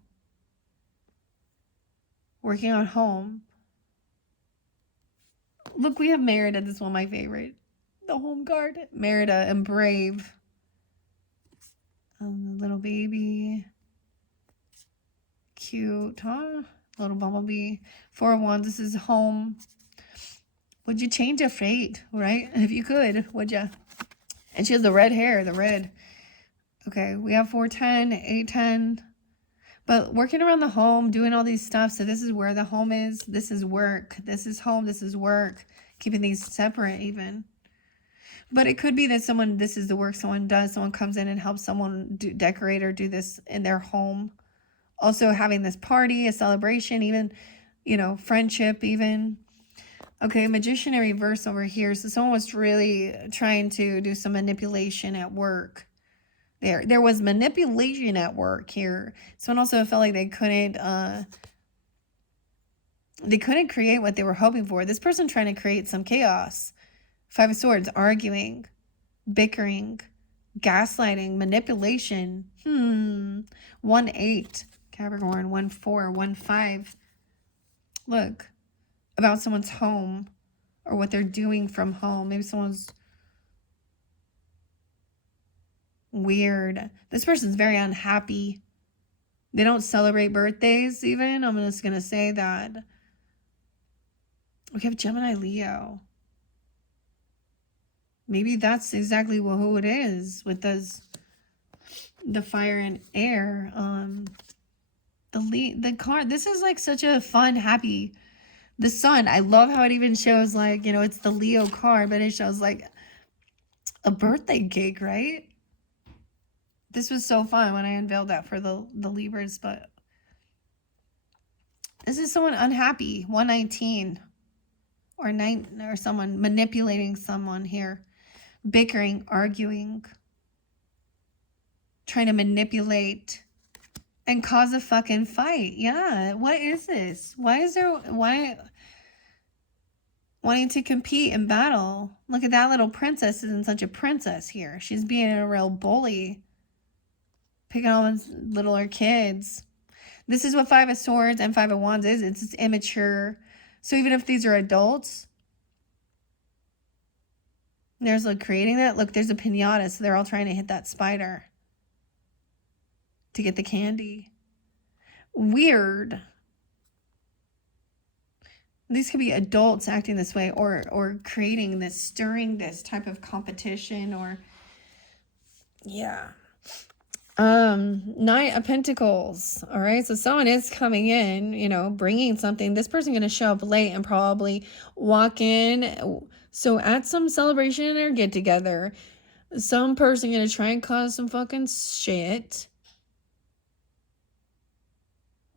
Working on home. Look, we have Merida. This is one of my favorite. The home card. Merida and Brave. The little baby. Cute, huh? Little bumblebee. 4 of Wands. This is home. Would you change a fate, right? If you could, would you? And she has the red hair, the red. Okay, we have 410, 810. But working around the home, doing all these stuff. So this is where the home is. This is work. This is home. This is work. Keeping these separate even. But it could be that someone, this is the work someone does. Someone comes in and helps someone decorate or do this in their home. Also having this party, a celebration, even, you know, friendship even. Okay, Magician in reverse over here. So someone was really trying to do some manipulation at work. There was manipulation at work here. Someone also felt like they couldn't create what they were hoping for. This person trying to create some chaos. 5 of Swords, arguing, bickering, gaslighting, manipulation. 1-8, Capricorn, 1-4, 1-5. Look, about someone's home or what they're doing from home. Maybe someone's weird. This person's very unhappy. They don't celebrate birthdays even. I'm just going to say that. We have Gemini, Leo. Maybe that's exactly who it is with the fire and air. The card. This is like such a fun, happy. The sun. I love how it even shows like, you know, it's the Leo card, but it shows like a birthday cake, right? This was so fun when I unveiled that for the Libras, but this is someone unhappy. 119 or 9 or someone manipulating someone here. Bickering, arguing, trying to manipulate and cause a fucking fight. Yeah, what is this? Why wanting to compete in battle? Look at that little princess isn't such a princess here. She's being a real bully. Picking on those littler kids. This is what 5 of Swords and 5 of Wands is. It's immature. So even if these are adults, there's like creating that. Look, there's a piñata, so they're all trying to hit that spider to get the candy. Weird. These could be adults acting this way or creating this, stirring this type of competition or, yeah. Knight of Pentacles. All right, so someone is coming in, you know, bringing something. This person going to show up late and probably walk in. So at some celebration or get together, some person going to try and cause some fucking shit.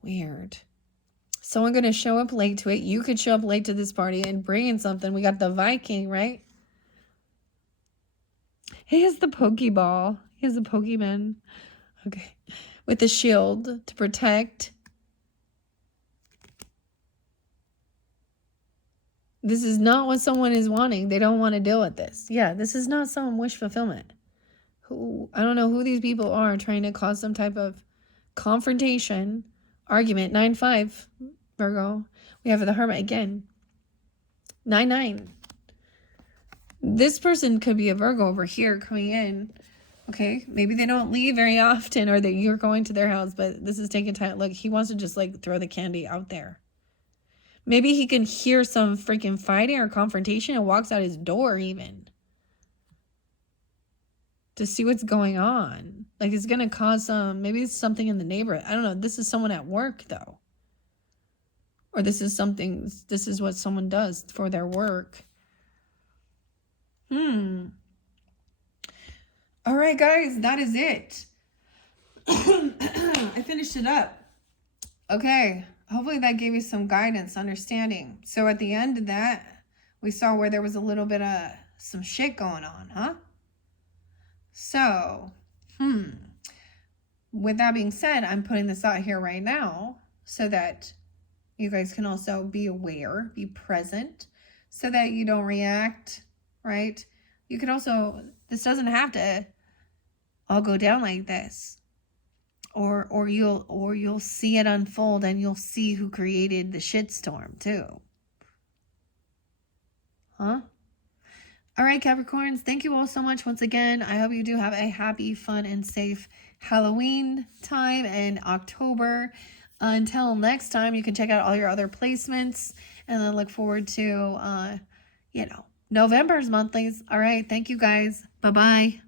Weird. Someone going to show up late to it. You could show up late to this party and bring in something. We got the Viking, right? He has the Pokeball. He has the Pokemon. Okay. With the shield to protect. This is not what someone is wanting. They don't want to deal with this. Yeah, this is not some wish fulfillment. I don't know who these people are trying to cause some type of confrontation, argument. 9-5, Virgo. We have the Hermit again. 9-9. This person could be a Virgo over here coming in. Okay, maybe they don't leave very often, or that you're going to their house, but this is taking time. Look, he wants to just like throw the candy out there. Maybe he can hear some freaking fighting or confrontation and walks out his door even to see what's going on. Like it's going to cause some, maybe it's something in the neighborhood. I don't know. This is someone at work though. Or this is what someone does for their work. All right, guys, that is it. I finished it up. Okay, hopefully that gave you some guidance, understanding. So at the end of that, we saw where there was a little bit of some shit going on, huh? So, with that being said, I'm putting this out here right now so that you guys can also be aware, be present, so that you don't react, right? You can also, this doesn't have to all go down like this. Or you'll see it unfold and you'll see who created the shitstorm too. Huh? All right, Capricorns, thank you all so much once again. I hope you do have a happy, fun, and safe Halloween time in October. Until next time, you can check out all your other placements and then look forward to, November's monthlies. All right, thank you guys. Bye-bye.